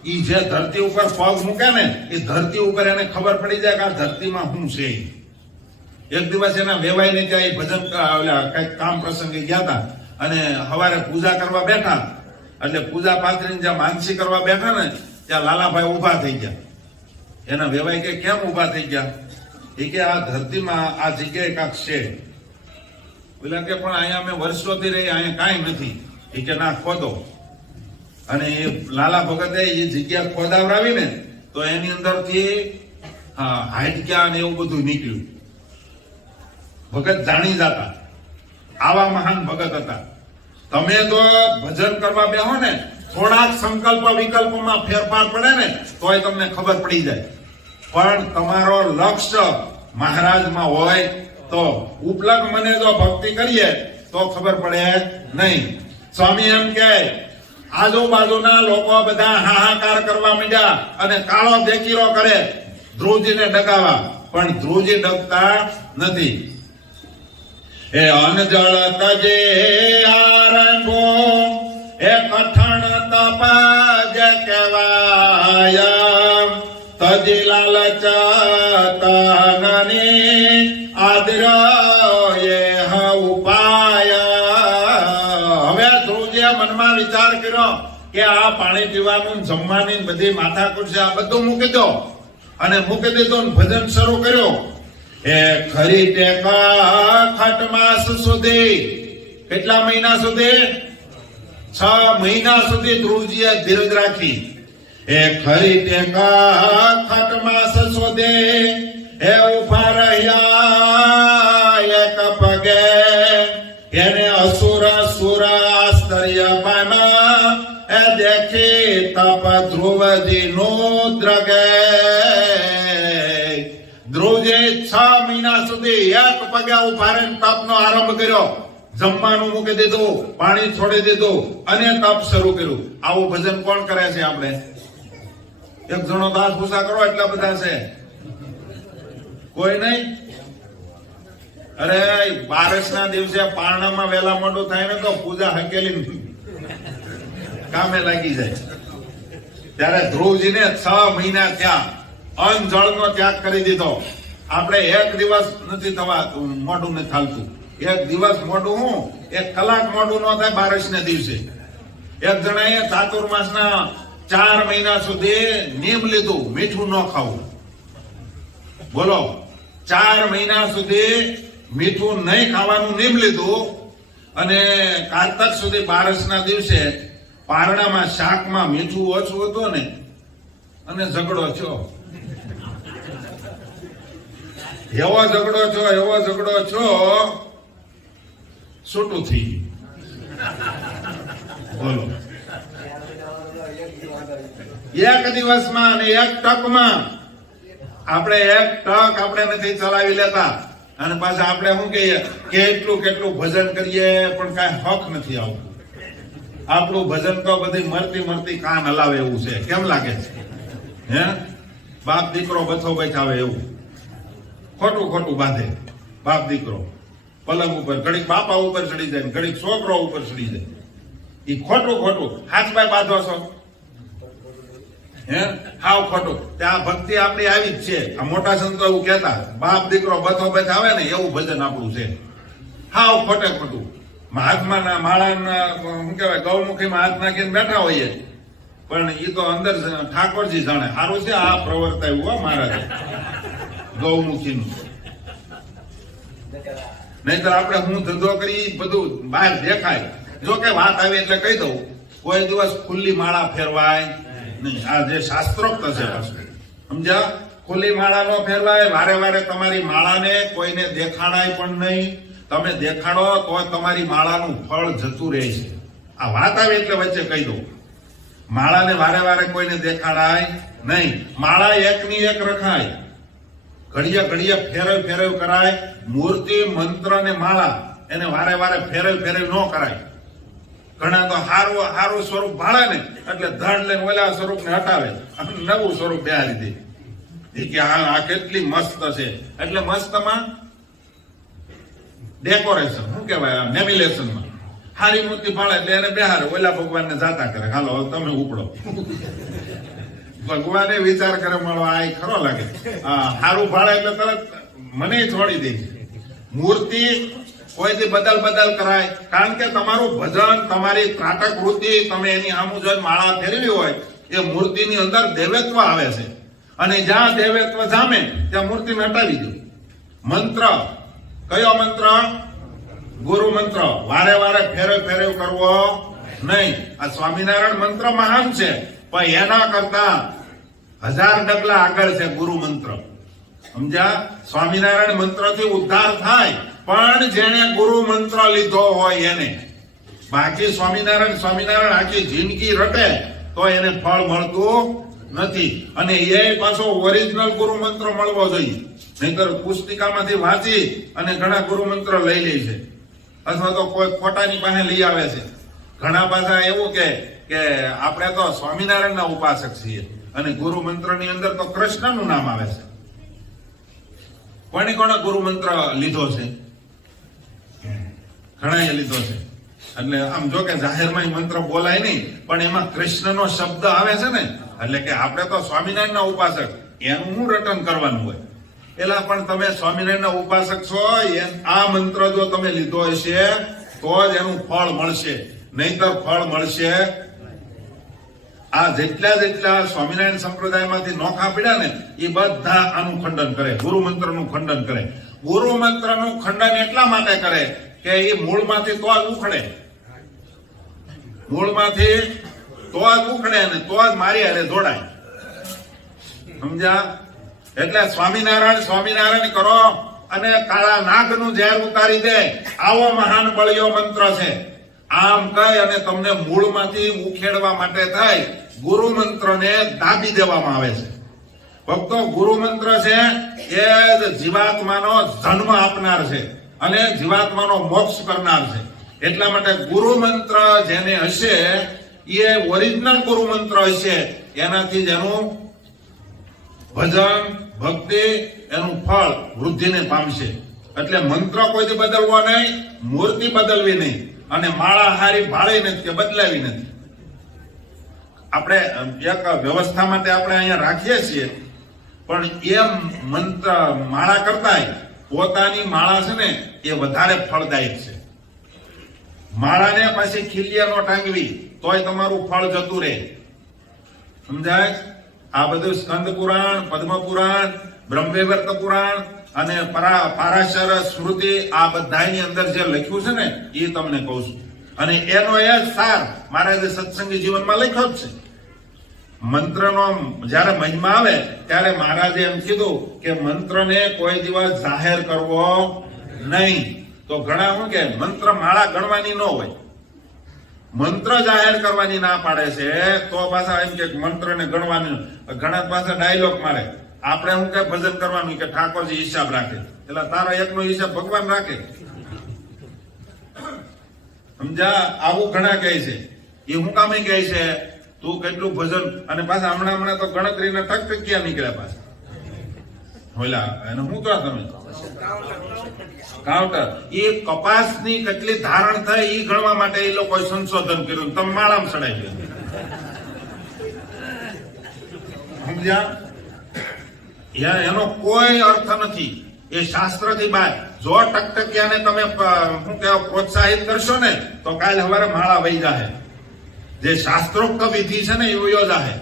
ઈ જે ધરતી ઉપર પગ મૂકે ને એ ધરતી ઉપર એને ખબર પડી જાય કે આ ધરતીમાં શું છે. એક દિવસ એના વેવાઈને ત્યાં ભજન કઈક કામ પ્રસંગે ગયા હતા અને સવારે પૂજા કરવા બેઠા એટલે પૂજા પાત્રીને જ્યાં માનસી કરવા બેઠા ને ત્યાં લાલાભાઈ ઉભા થઈ ગયા. એના વેવાઈ કે કેમ ઉભા થઈ ગયા? એ કે આ ધરતીમાં આ જગ્યાએ કાંક છે. પેલા કે પણ અહીંયા અમે વર્ષોથી રહી, અહીંયા કાંઈ નથી. એ કે ના ખોદો. અને એ લાલા ભગતે એ જગ્યા ખોદાવડાવી ને તો એની અંદરથી હાડક્યા ને એવું બધું નીકળ્યું. ભગત જાણી જતા આવા મહાન ભગત હતા. તમે તો ભજન કરવા બેહો ને થોડાક સંકલ્પ વિકલ્પમાં ફેરફાર પડે ને તોય તમને ખબર પડી જાય. પણ તમારો લક્ષ્ય મહારાજમાં હોય તો ઉપલક મને જો ભક્તિ કરીએ તો ખબર પડે નહીં. સ્વામી એમ કે આજુબાજુના લોકો બધા હાહાકાર કરવા માંડ્યા અને કાળો દેખીરો કરે ધ્રુવજીને ડગાવા, પણ ધ્રુવજી ડગતા નથી. એ અનજળ તજે આરંભો એ કઠણ તપજ કહેવાય તજી લાલચ તનની આદર એ ઉપાય. હવે ધ્રુવજીએ મનમાં વિચાર કર્યો કે આ પાણી પીવાનું જમવાની બધી માથાકૂટ છે, આ બધું મૂકી દો. અને મૂકી દીધું ભજન શરૂ કર્યો. એ ખરી ટેકા ખટમાસ સુધી, કેટલા મહિના સુધી? 6 મહિના સુધી ધ્રુવજીએ ધીરજ રાખી. એ ખરી ટેકા ખટમાસ સુધી એ ઉભા રહ્યા એક પગે. એને અસુર સુર આશ્ચર્ય પામ્યા એ દેખી તપ ધ્રુવજી નું દ્રગે. ધ્રુવજી 6 મહિના સુધી એક પગે ઉભા રહીને તપનો આરંભ કર્યો. જમવાનું મૂકી દીધું, પાણી છોડી દીધું અને તપ શરૂ કર્યું. આવું ભજન કોણ કરે છે? આપણે એક જણો દાસ ભૂસા કરો એટલા બધા છે? કોઈ નહીં. અરે 12ના દિવસે પારણામાં વેલા મોડું થાય ને તો પૂજા હકેલી કામે લાગી જાય. ત્યારે ધ્રુવજીને 6 મહિના થયા, અન્ન જળનો ત્યાગ કરી દીધો. આપણે એક દિવસ નથી થવાતું, મોઢું નથી ચાલતું. એક દિવસ મોઢું હું 1 કલાક મોઢું ન થાય 12ના દિવસે. એક જણાએ ચાતુર્માસના 4 મહિના સુધી નિયમ લીધું, મીઠું ન ખાવું. બોલો, 4 મહિના સુધી મીઠું નહીં ખાવાનું નિયમ લીધું. અને કારતક સુધી 12ના દિવસે પારણામાં શાકમાં મીઠું ઓછું હતું ને અને ઝઘડો થયો. એવો ઝઘડો છો છૂટું થઈ ગયું. બોલો, એક દિવસમાં અને એક ટકમાં આપણે એક ટક આપણે નથી ચલાવી લેતા. અને પાછા આપણે શું કહીએ કે કેટલું ભજન કરીએ પણ કાંઈ હક નથી આવતું. આપણું ભજન તો બધી મરતી કાન હલાવે એવું છે. કેમ લાગે છે? હે, બાપ દીકરો બથો બચાવે એવું ખોટું બાંધે. બાપ દીકરો પલંગ ઉપર ઘડીક બાપા ઉપર ચડી જાય, ઘડીક છોકરો ઉપર ચડી જાય. એ ખોટું હાથમાં બાંધો છો. હે, હાવ ખોટું. ત્યાં ભક્તિ આપણી આવી જ છે. આ મોટા સંતો એવું કહેતા, બાપ દીકરો બથો બચાવે ને એવું ભજન આપણું છે. હાવ ખોટું. હાથમાં માળાના શું કહેવાય ગૌમુખીમાં હાથ નાખીને બેઠા હોઈએ, પણ એ તો અંદર ઠાકોરજી જાણે. સારું છે આ પ્રવર્તાયું મહારાજ ગૌમુખીનું. નહીતર આપણે હું ધંધો કરી બધું બહાર દેખાય. જો કે વાત આવી એટલે કહી દઉં, કોઈ દિવસ ખુલ્લી માળા ફેરવાય નહીં. આ જે શાસ્ત્રોક્ત છે સમજ્યા? ખુલ્લી માળા નો ફેરવાય. વારે તમારી માળાને કોઈને દેખાડાય પણ નહીં. તમે દેખાડો તો તમારી માળાનું ફળ જતું રહે છે. આ વાત આવી એટલે વચ્ચે કહી દઉં, માળાને વારે કોઈને દેખાડાય નહીં. માળા એકની એક રખાય, ઘડીએ ફેરવ કરાય. મૂર્તિ મંત્ર ને માળા એને વારે ફેરવ ન કરાય. ઘણા તો હારું સ્વરૂપ ભાળે ને એટલે ધડ લઈને ઓલા સ્વરૂપ ને હટાવે, નવું સ્વરૂપ બેહારી દે. કે આ કેટલી મસ્ત છે. એટલે મસ્તમાં ડેકોરેશન શું કહેવાય, લેમિનેશનમાં હારી મૂર્તિ ફાળે એટલે એને બેહારે, ઓલા ભગવાનને જાતા કરે, હાલો હવે તમે ઉપડો. ભગવાને વિચાર કરે મળો આ ખરો લાગે, હારું ફાળે એટલે તરત મને છોડી દે. મૂર્તિ કોઈથી બદલ કરાય, કારણ કે તમારું ભજન, તમારી ત્રાટક વૃત્તિ, તમે એની સામું જોઈને માળા ફેરવી હોય, એ મૂર્તિની અંદર દેવત્વ આવે છે. અને જ્યાં દેવત્વ જામે ત્યાં મૂર્તિને હટાવી દો. મંત્ર કયો મંત્ર? ગુરુ મંત્ર. વારે વારે ફેરવ કરવો નહીં. આ સ્વામિનારાયણ મંત્ર મહાન છે, પણ એના કરતા 1000 ડગલા આગળ છે ગુરુ મંત્ર. સમજ્યા? સ્વામિનારાયણ મંત્રથી ઉદ્ધાર થાય, પણ જેને ગુરુ મંત્ર લીધો હોય એને. બાકી સ્વામિનારાયણ આખી જિંદગી રટે તો એને ફળ મળતું નથી. અને એ પાછો ઓરિજિનલ ગુરુ મંત્ર મળવો જોઈએ, નહીતર પુસ્તિકામાંથી વાંચી અને ઘણા ગુરુ મંત્ર લઈ લે છે, અથવા તો કોઈ ખોટાની પાસે લઈ આવે છે. ઘણા પાછા એવું કે આપણે તો સ્વામિનારાયણના ઉપાસક છીએ અને ગુરુ મંત્રની અંદર તો કૃષ્ણનું નામ આવે છે. કોણે ગુરુ મંત્ર લીધો છે? ઘણા લીધો છે. એટલે આમ જો કે જાહેરમાં મંત્ર બોલાય નહીં, પણ એમાં કૃષ્ણનો શબ્દ આવે છે ને, એટલે કે આપણે તો સ્વામિનારાયણના ઉપાસક, એનું શું રટન કરવાનું હોય. એલા પણ તમે સ્વામિનારાયણના ઉપાસક છો, આ મંત્ર જો તમે લીધો હશે તો જ એનું ફળ મળશે, નહીતર ફળ મળશે. આ જેટલા સ્વામિનારાયણ સંપ્રદાયમાંથી નોખા પડ્યા ને એ બધા આનું ખંડન કરે, ગુરુ મંત્રનું ખંડન કરે. ગુરુ મંત્રનું ખંડન એટલા માટે કરે કે એ મૂળમાંથી તો જ ઉખડે, મૂળમાંથી તો જ ઉખડે ને તો જ મારી હારે જોડાય. સમજ્યા? એટલે સ્વામિનારાયણ કરો અને કાળા નાગનું ઝેર ઉતારી દે, આવો મહાન બળિયો મંત્ર છે. આમ કહી અને તમને મૂળમાંથી ઉખેડવા માટે થાય ગુરુ મંત્રને દાબી દેવામાં આવે છે. ભક્તો, ગુરુ મંત્ર છે એ જીવાત્માનો જન્મ આપનાર છે અને જીવાત્માનો મોક્ષ કરનાર છે. એટલા માટે ગુરુ મંત્ર જેને હશે એ ઓરિજિનલ ગુરુ મંત્ર હશે, એનાથી જ એનું ભજન, ભક્તિ, એનું ફળ વૃદ્ધિને પામશે. એટલે મંત્ર કોઈથી બદલવો નહીં, મૂર્તિ બદલવી નહીં, અને માળા હારી ભાળી નથી કે બદલાવી નથી. આપણે એક વ્યવસ્થા માટે આપણે અહીંયા રાખીએ છીએ, પણ એ મંત્ર માળા કરતા પોતાની માળા છે ને એ વધારે ફળદાયક છે. માળાને પાછી ખીલિયા નો ટાંગવી તોય તમારું ફળ જતું રહે. સમજાય? આ બધું સ્કંદ પુરાણ, પદ્મ પુરાણ, બ્રહ્મવૈવર્ત પુરાણ અને પારાશર સ્મૃતિ, આ બધાની અંદર જે લખ્યું છે ને એ તમને કહું છું. અને એનો એ સાર મહારાજે સત્સંગી જીવનમાં લખ્યો જ છે. મંત્રનો જયારે મહિમા આવે ત્યારે મહારાજે એમ કીધું કે મંત્રને કોઈ દિવસ જાહેર કરવો નહીં. તો ઘણા શું કે મંત્ર માળા ગણવાની ન હોય, મંત્ર જાહેર કરવાની ના પાડે છે, તો પાછા એમ કે મંત્રને ગણવાની. ઘણા પાછા ડાયલોગ મારે, આપણે શું કે ભજન કરવાનું કે ઠાકોરજી હિસાબ રાખે, એટલે તારો એકનો હિસાબ ભગવાન રાખે. સમજા? આવું ઘણા કહે છે. એ હું કામે કહે છે તું કેટલું ભજન, અને પાછા હમણાં તો ગણતરીના ટકટકિયા નીકળ્યા પાછા. હોલા એને શું કહો તમે? કાઉન્ટર. એ કપાસની કેટલી ધારણ થઈ એ ગણવા માટે એ લોકોએ સંશોધન કર્યું, તમે માળામાં ચડાવી ગયો. સમજ્યા? એનો કોઈ અર્થ નથી, એ શાસ્ત્રથી બહાર. જો ટકટકિયાને તમે શું કહેવાય પ્રોત્સાહિત કરશો ને તો કાલે સવારે માળા વહી જાય. જે શાસ્ત્રોક્ત વિધિ છે ને એ યોજાશે.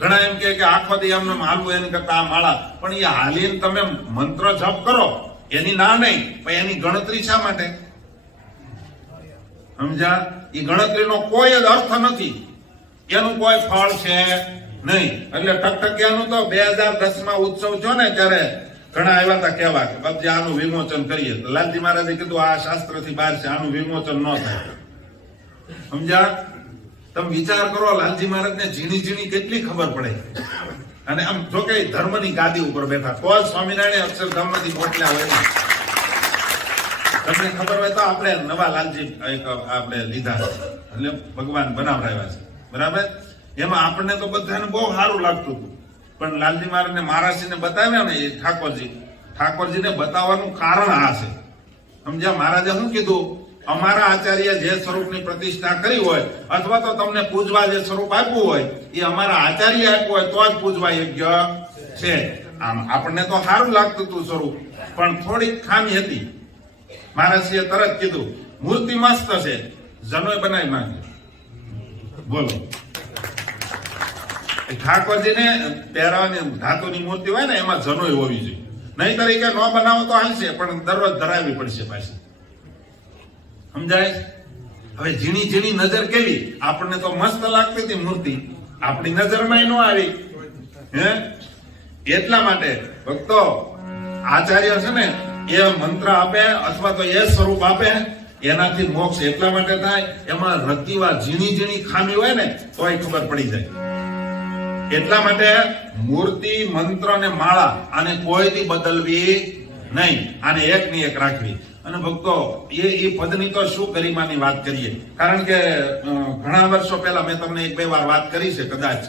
ઘણા એમ કે આખો દી એમને હાલવું એની કરતા આ માળા, પણ એ હાલીને તમે મંત્ર જપ કરો એની ના નહીં, પણ એની ગણતરી શા માટે? સમજા? એ ગણતરીનો કોઈ જ અર્થ નથી, એનું કોઈ ફળ છે નહીં. એટલે ટકટકિયાનું તો 2010 ઉત્સવ થયો ને ત્યારે ઘણા આવ્યા હતા કહેવા કે બાપજી આનું વિમોચન કરીએ. તો લાલજી મહારાજે કીધું આ શાસ્ત્રથી બહાર છે, આનું વિમોચન ન થાય. સમજ્યા? તમે વિચાર કરો, લાલજી મહારાજને ઝીણી ઝીણી કેટલી ખબર પડે. અને આમ જો કે ધર્મની ગાદી ઉપર બેઠા, તો જ સ્વામિનારાયણ અક્ષરધામમાંથી મોકલ્યા હોય. તમને ખબર હોય તો આપણે નવા લાલજી આપણે લીધા એટલે ભગવાન બનાવડાવ્યા છે, બરાબર? એમાં આપણને તો બધાને બહુ સારું લાગતું હતું, પણ લાલજી મહારાજને મહારાજને બતાવ્યા ને એ ઠાકોરજીને બતાવવાનું કારણ આ છે. સમજ્યા? મહારાજે શું કીધું અમારા આચાર્ય જે સ્વરૂપની પ્રતિષ્ઠા કરી હોય અથવા તો તમને પૂજવા જે સ્વરૂપ આપ્યું હોય એ અમારા આચાર્ય આપ્યું હોય તો જ પૂજવા યોગ્ય છે. આમ આપણને તો સારું લાગતું હતું સ્વરૂપ, પણ થોડીક ખામી હતી. મહારાજશ્રીએ તરત કીધું મૂર્તિ મસ્ત છે, જનોય બનાવી માંગે. બોલો, ઠાકોરજીને પહેરવાની ધાતુની મૂર્તિ હોય ને એમાં જનોય હોવી જોઈએ. નહીં તરીકે ન બનાવો તો હાલશે, પણ દરરોજ ધરાવવી પડશે પાછી. સમજાય? હવે ઝીણી ઝીણી નજર કેવી, આપણને તો મસ્ત લાગતી હતી મૂર્તિ, આપણી નજરમાં ન આવી. હે, એટલા માટે ભક્તો આચાર્ય છે ને એ મંત્ર આપે અથવા તો એ સ્વરૂપ આપે એનાથી મોક્ષ એટલા માટે થાય, એમાં રતિવા ઝીણી ઝીણી ખામી હોય ને તોય ખબર પડી જાય. એટલા માટે મૂર્તિ, મંત્ર અને માળા આને કોઈથી બદલવી નહીં, આને એક ની એક રાખવી. અને ભક્તો એ પદની તો શું ગરિમાની વાત કરીએ, કારણ કે ઘણા વર્ષો પહેલા મેં તમને એક બે વાર વાત કરી છે, કદાચ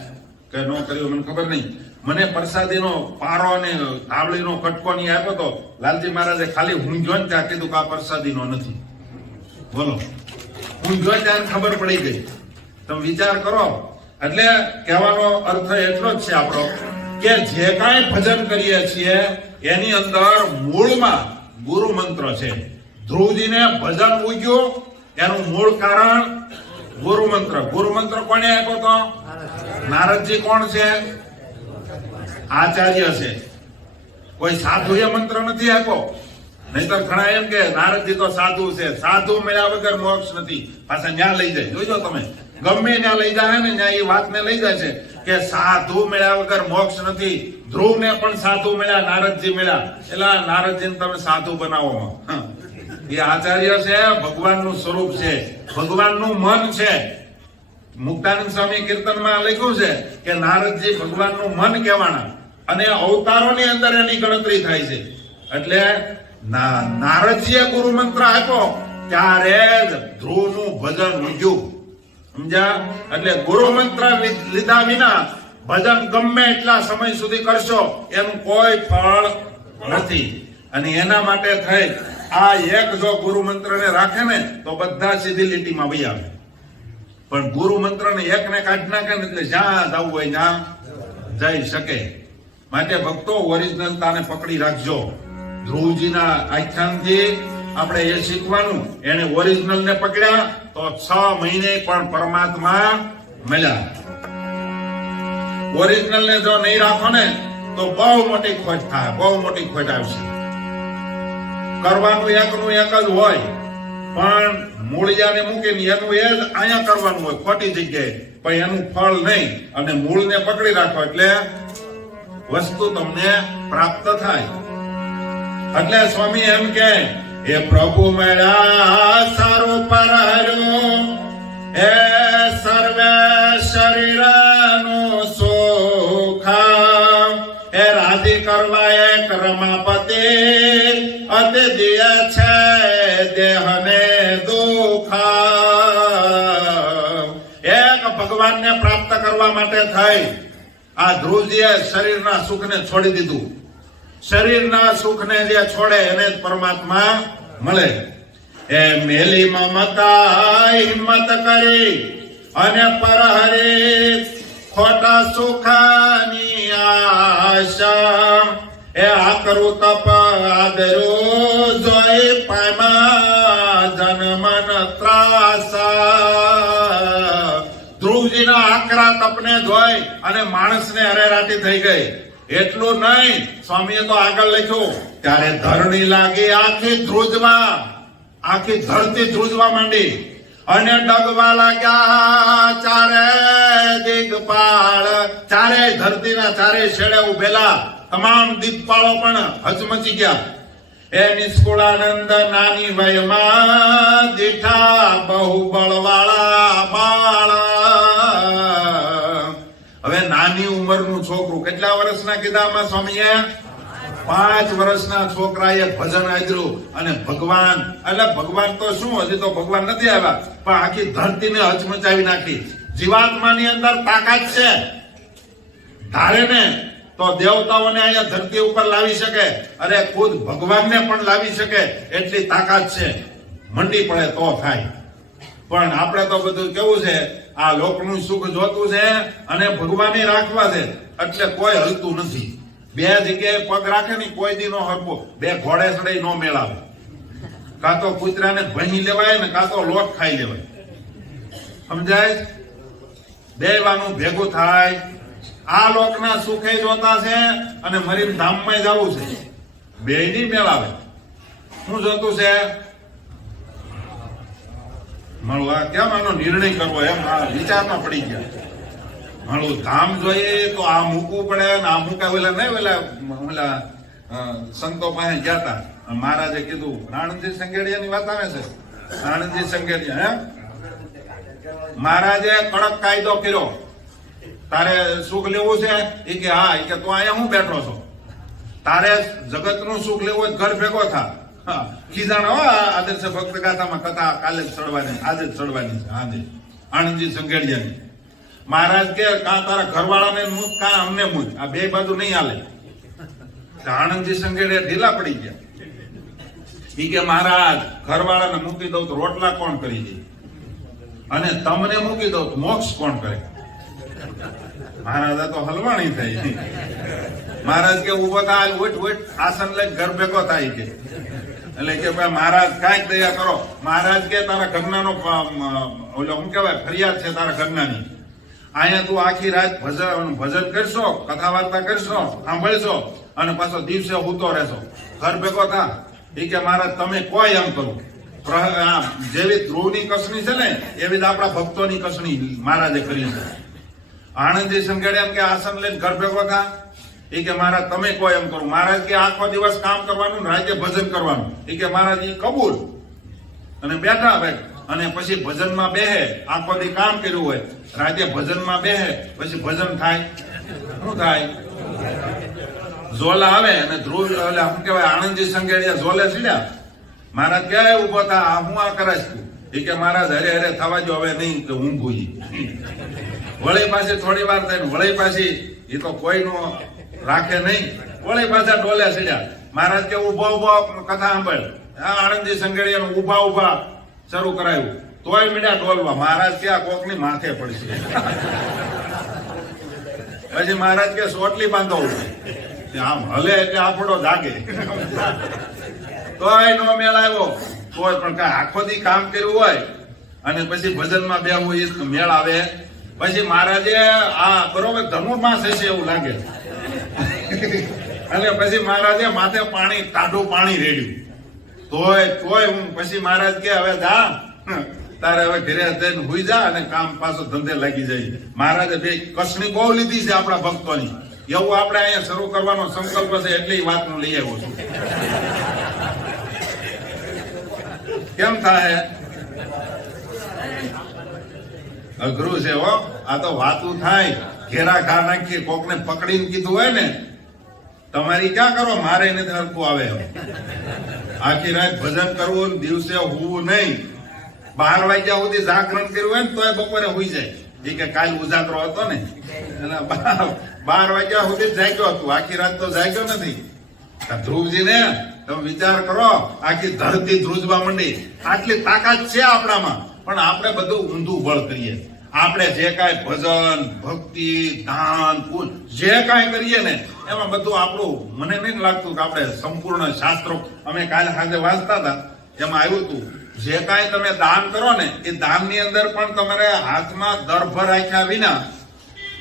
કે ન કર્યું મને ખબર નહીં. મને પ્રસાદીનો પારો અને તાવડીનો કટકો નહીં આપ્યો તો લાલજી મહારાજે ખાલી ઊંઘ્યો ને ત્યાં કીધું કે આ પ્રસાદીનો નથી. બોલો, ઊંઘ્યો ત્યારે ખબર પડી ગઈ. તમે વિચાર કરો. એટલે કહેવાનો અર્થ એટલો જ છે આપણો કે જે કાંઈ ભજન કરીએ છીએ એની અંદર મૂળમાં ગુરુ મંત્ર છે. ધ્રુવજીને ભજન ઉગ્યું એનું મૂળ કારણ ગુરુ મંત્ર. ગુરુ મંત્ર કોને આપ્યો તો? નારદજી. કોણ છે? આચાર્ય છે. કોઈ સાધુએ મંત્ર નથી આપ્યો. નહીતર ઘણા એમ કે નારદજી તો સાધુ છે, સાધુ મળ્યા વગર મોક્ષ નથી. પાછા ન્યા લઈ જાય, જોજો તમે ગમે ત્યાં લઈ જાય ને ત્યાં એ વાતને લઈ જાય છે કે સાધુ મળ્યા વગર મોક્ષ નથી. ધ્રુવને પણ સાધુ મળ્યા, નારદજી મળ્યા, એટલે નારદજીને તમે સાધુ બનાવો. એ આચાર્ય છે, ભગવાનનું સ્વરૂપ છે, ભગવાનનું મન છે. મુક્તાનંદ સ્વામી કીર્તનમાં લખ્યું છે કે નારદજી ભગવાનનું મન કહેવાના અને અવતારોની અંદર એની ગણતરી થાય છે. એટલે નારદજીએ ગુરુ મંત્ર આપ્યો ત્યારે જ ધ્રુવનું ભજન ઉગ્યું. સમજ્યા? એટલે ગુરુ મંત્ર લીધા વિના ભજન ગમે એટલા સમય સુધી કરશો એનું કોઈ ફળ નથી. અને એના માટે થઈ આ એક જો ગુરુ મંત્રને રાખે ને તો બધા સીધી લીટીમાં વહી આવે. પણ ગુરુ મંત્રને એકને કાઢી નાખે ને એટલે જ્યાં જવું હોય ત્યાં જઈ શકે. માટે ભક્તો ઓરિજિનલતાને પકડી રાખજો. ધ્રુવજીના આખ્યાનથી આપણે એ શીખવાનું, એને ઓરિજિનલ ને પકડ્યા તો 6 મહિને પણ પરમાત્મા મળ્યા. ઓરિજિનલ ને જો નહીં રાખો ને તો બહુ મોટી ખોટ થાય, બહુ મોટી ખોટ આવશે. કરવાનું એકનું એક જ હોય, પણ મૂળિયાને મૂકીને એનું એ જ અહીંયા કરવાનું હોય ખોટી જગ્યાએ, પણ એનું ફળ નહીં. અને મૂળને પકડી રાખો એટલે વસ્તુ તમને પ્રાપ્ત થાય. એટલે સ્વામી એમ કે એ પ્રભુ મળ્યા સારું પરહર્યું, એ સર્વે શરીરનું સુખ, એ રાધી કરવા એક રમાપતિ, અતિ દિય છે દેહને દુઃખ. એક ભગવાનને પ્રાપ્ત કરવા માટે થઈ આ ધ્રુવજીએ શરીરના સુખને છોડી દીધું. શરીરના સુખને જે છોડે એને જ પરમાત્મા મળે. એ મેલી મમતા હિંમત કરી અને પરહરી ખોટા સુખની આશા, એ આ કરું તપ આદરું જોઈ પામા જનમન ત્રાસા. ધ્રુવજીના આકરા તપને જોઈ અને માણસને અરેરાટી થઈ ગઈ. એટલું નહીં, સ્વામીએ તો આગળ લખ્યું ત્યારે ધરણી લાગી આખી ધ્રુજવા, આખી ધરતી ધ્રુજવા માંડી અને ડગવા લાગ્યા ચારે દિગપાળ. ચારે ધરતીના ચારે છેડે ઉભેલા તમામ દિગપાળો પણ હચમચી ગયા. એ નિષ્કુળાનંદ નાની વયમાં દીઠા બહુ બળવાળા બાળ. હવે નાની ઉંમરનું છોકરું, કેટલા વર્ષના કીધામાં સ્વામીએ? 5 વર્ષના છોકરાએ ભજન આદર્યું અને ભગવાન, એટલે ભગવાન તો શું, હજી તો ભગવાન નથી આવ્યા, પણ આખી ધરતીને હચમચાવી નાખી. જીવાત્માની અંદર તાકાત છે, ધારે ને તો દેવતાઓને અહીંયા ધરતી ઉપર લાવી શકે, અરે ખુદ ભગવાનને પણ લાવી શકે એટલી તાકાત છે. મંડી પડે તો થાય. પણ આપણે તો બધું કેવું છે, આ લોકનું સુખ જોતું છે અને ભગવાને રાખવા છે, એટલે કોઈ હલતું નથી. બે જગ્યાએ પગ રાખે ને કોઈ દી નો હરકો, બે ઘોડે ચડાઈ નો મેળાવે. કાં તો કૂતરાને ભણી લેવાય ને કાં તો લોટ ખાઈ લેવાય. સમજાય? બેવાનું ભેગું થાય. આ લોકના સુખે જોતા છે અને મરીમ ધામમાં જવું છે, બે ની મેળાવે. શું જોતું છે? મળવા કેમ આનો નિર્ણય કરવો એમ વિચારમાં પડી ગયા. મારું ધામ જોઈએ તો આ મૂકવું પડે ને આ મૂકા વેલા નહીં વેલા સંતો પાસે ગયા હતા. મહારાજે કીધું, રાણજી સંગેડિયા ની વાત આવે છે. રાણજી સંગેડિયા મહારાજે કડક કાયદો કર્યો, તારે સુખ લેવું છે? એ કે હા. એ કે તું અહીંયા હું બેઠો છો, તારે જગત નું સુખ લેવું હોય ઘર ભેગો થા. ખીજાણો આદર્શ ભક્ત ગાથામાં કથા કાલે જ ચડવાની, આજે જ ચડવાની છે. આજે આણંદજી સંગેડિયાની. મહારાજ કે કાં તારા ઘરવાળાને મૂક કાં અમને મૂક, આ બે બાજુ નહીં હાલે. આણંદજી સંગેડિયા ઢીલા પડી ગયા. ઈ કે મહારાજ ઘરવાળાને મૂકી દઉં તો રોટલા કોણ કરી દે, અને તમને મૂકી દઉં તો મોક્ષ કોણ કરે? મહારાજ તો હલવાણી થઈ. મહારાજ કે ઉભો થાય, ઉઠ ઉઠ, આસન લઈ ઘર ભેગો થાય કે. એટલે કે ભાઈ મહારાજ કાંઈક દયા કરો. મહારાજ કે તારા ઘરનાનો ઓલો શું કહેવાય ફરિયાદ છે તારા ઘરનાની. અહીંયા તું આખી રાત ભજન કરશો, કથા વાર્તા કરશો, સાંભળશો અને પાછો દિવસે હૂતો રહેશો, ઘર ભેગો થા. એ કે મહારાજ તમે કોઈ એમ કરો. જેવી ધ્રુવની કસણી છે ને એવી જ આપણા ભક્તોની કસણી મહારાજે કરી છે. આણંદજી સંગેડિયા એમ કે આસન લઈને ઘર ભેગો થા. એ કે મહારાજ તમે કોઈ એમ કરો. મહારાજ કે આખો દિવસ કામ કરવાનું, રાતે ભજન કરવાનું. એ કે મહારાજ એ કબૂલ. અને બેઠા ભાઈ અને પછી ભજનમાં બેહે. આખો દી કામ કર્યું હોય, રાતે ભજનમાં બેહે, પછી ભજન થાય. શું થાય? ઝોલા આવે અને ધ્રુવ શું કહેવાય આણંદજી સંગેડિયા ઝોલે સીડ્યા. મહારાજ ક્યારે ઉભો થા, હું આ કરાશ તું? એ કે મહારાજ હરે હરે થવા જો, હવે નહીં કે હું ભૂલી. વળી પાછી થોડી વાર થાય, વળી પાછી એ તો કોઈનું રાખે નહીં, વળી પાછા ડોલે સીડ્યા. મહારાજ કે ઉભો ઉભો કથા સાંભળ. આણંદજી સંગેડિયાનું ઉભા ઉભા શરૂ કરાયું, તોય મીડા ડોલવા. મહારાજ કે આ કોકની માથે પડશે. પછી મહારાજ કે સોટલી બાંધો, આમ હલે એટલે આપણો જાગે. તોય નો મેળ આવ્યો. તોય પણ કઈ આખો દી કામ કર્યું હોય અને પછી ભજનમાં બેહવું એ મેળ આવે. પછી મહારાજે આ બરોબર ધનુર્માસ હશે એવું લાગે. અને પછી મહારાજે માથે પાણી, ટાઢું પાણી રેડ્યું. તોય હું પછી મહારાજ કે હવે જા, તારે હવે ઘરે જઈને હુઈ જા અને કામ પાછો ધંધે લાગી જાય. મહારાજે બે કસણી બહુ લીધી છે આપણા ભક્તોની. એવું આપણે અહીંયા શરૂ કરવાનો સંકલ્પ છે એટલે વાત હું લઈ આવ્યો છું. કેમ થાય? અઘરું છે હો. આ તો વાતું થાય, ઘેરા ઘા નાખીએ. કોકને પકડીને કીધું હોય ને તમારી ક્યાં કરો, મારે નથી હરખું આવે. આખી રાત ભજન કરવું, દિવસે હોવું નહીં. 12 વાગ્યા સુધી જાગરણ કર્યું હોય ને તોય બપોરે હોઈ જાય. એ કે કાલ ઉજાગરો હતો ને, 12 વાગ્યા સુધી જાગ્યો હતું, આખી રાત તો જાગ્યો નથી. ધ્રુવજી ને તમે વિચાર કરો, આખી ધરતી ધ્રુજવા માંડી. આટલી તાકાત છે આપણામાં, પણ આપણે બધું ઊંધું બળ કરીએ. આપણે જે કાંઈ ભજન, ભક્તિ, દાન, પૂજ જે કાંઈ કરીએ ને એમાં બધું આપણું, મને નહીં લાગતું કે આપણે સંપૂર્ણ શાસ્ત્રો, અમે કાલે સાંજે વાંચતા હતા એમાં આવ્યું હતું, જે કાંઈ તમે દાન કરો ને એ દાનની અંદર પણ તમારે હાથમાં દર્ભ રાખ્યા વિના,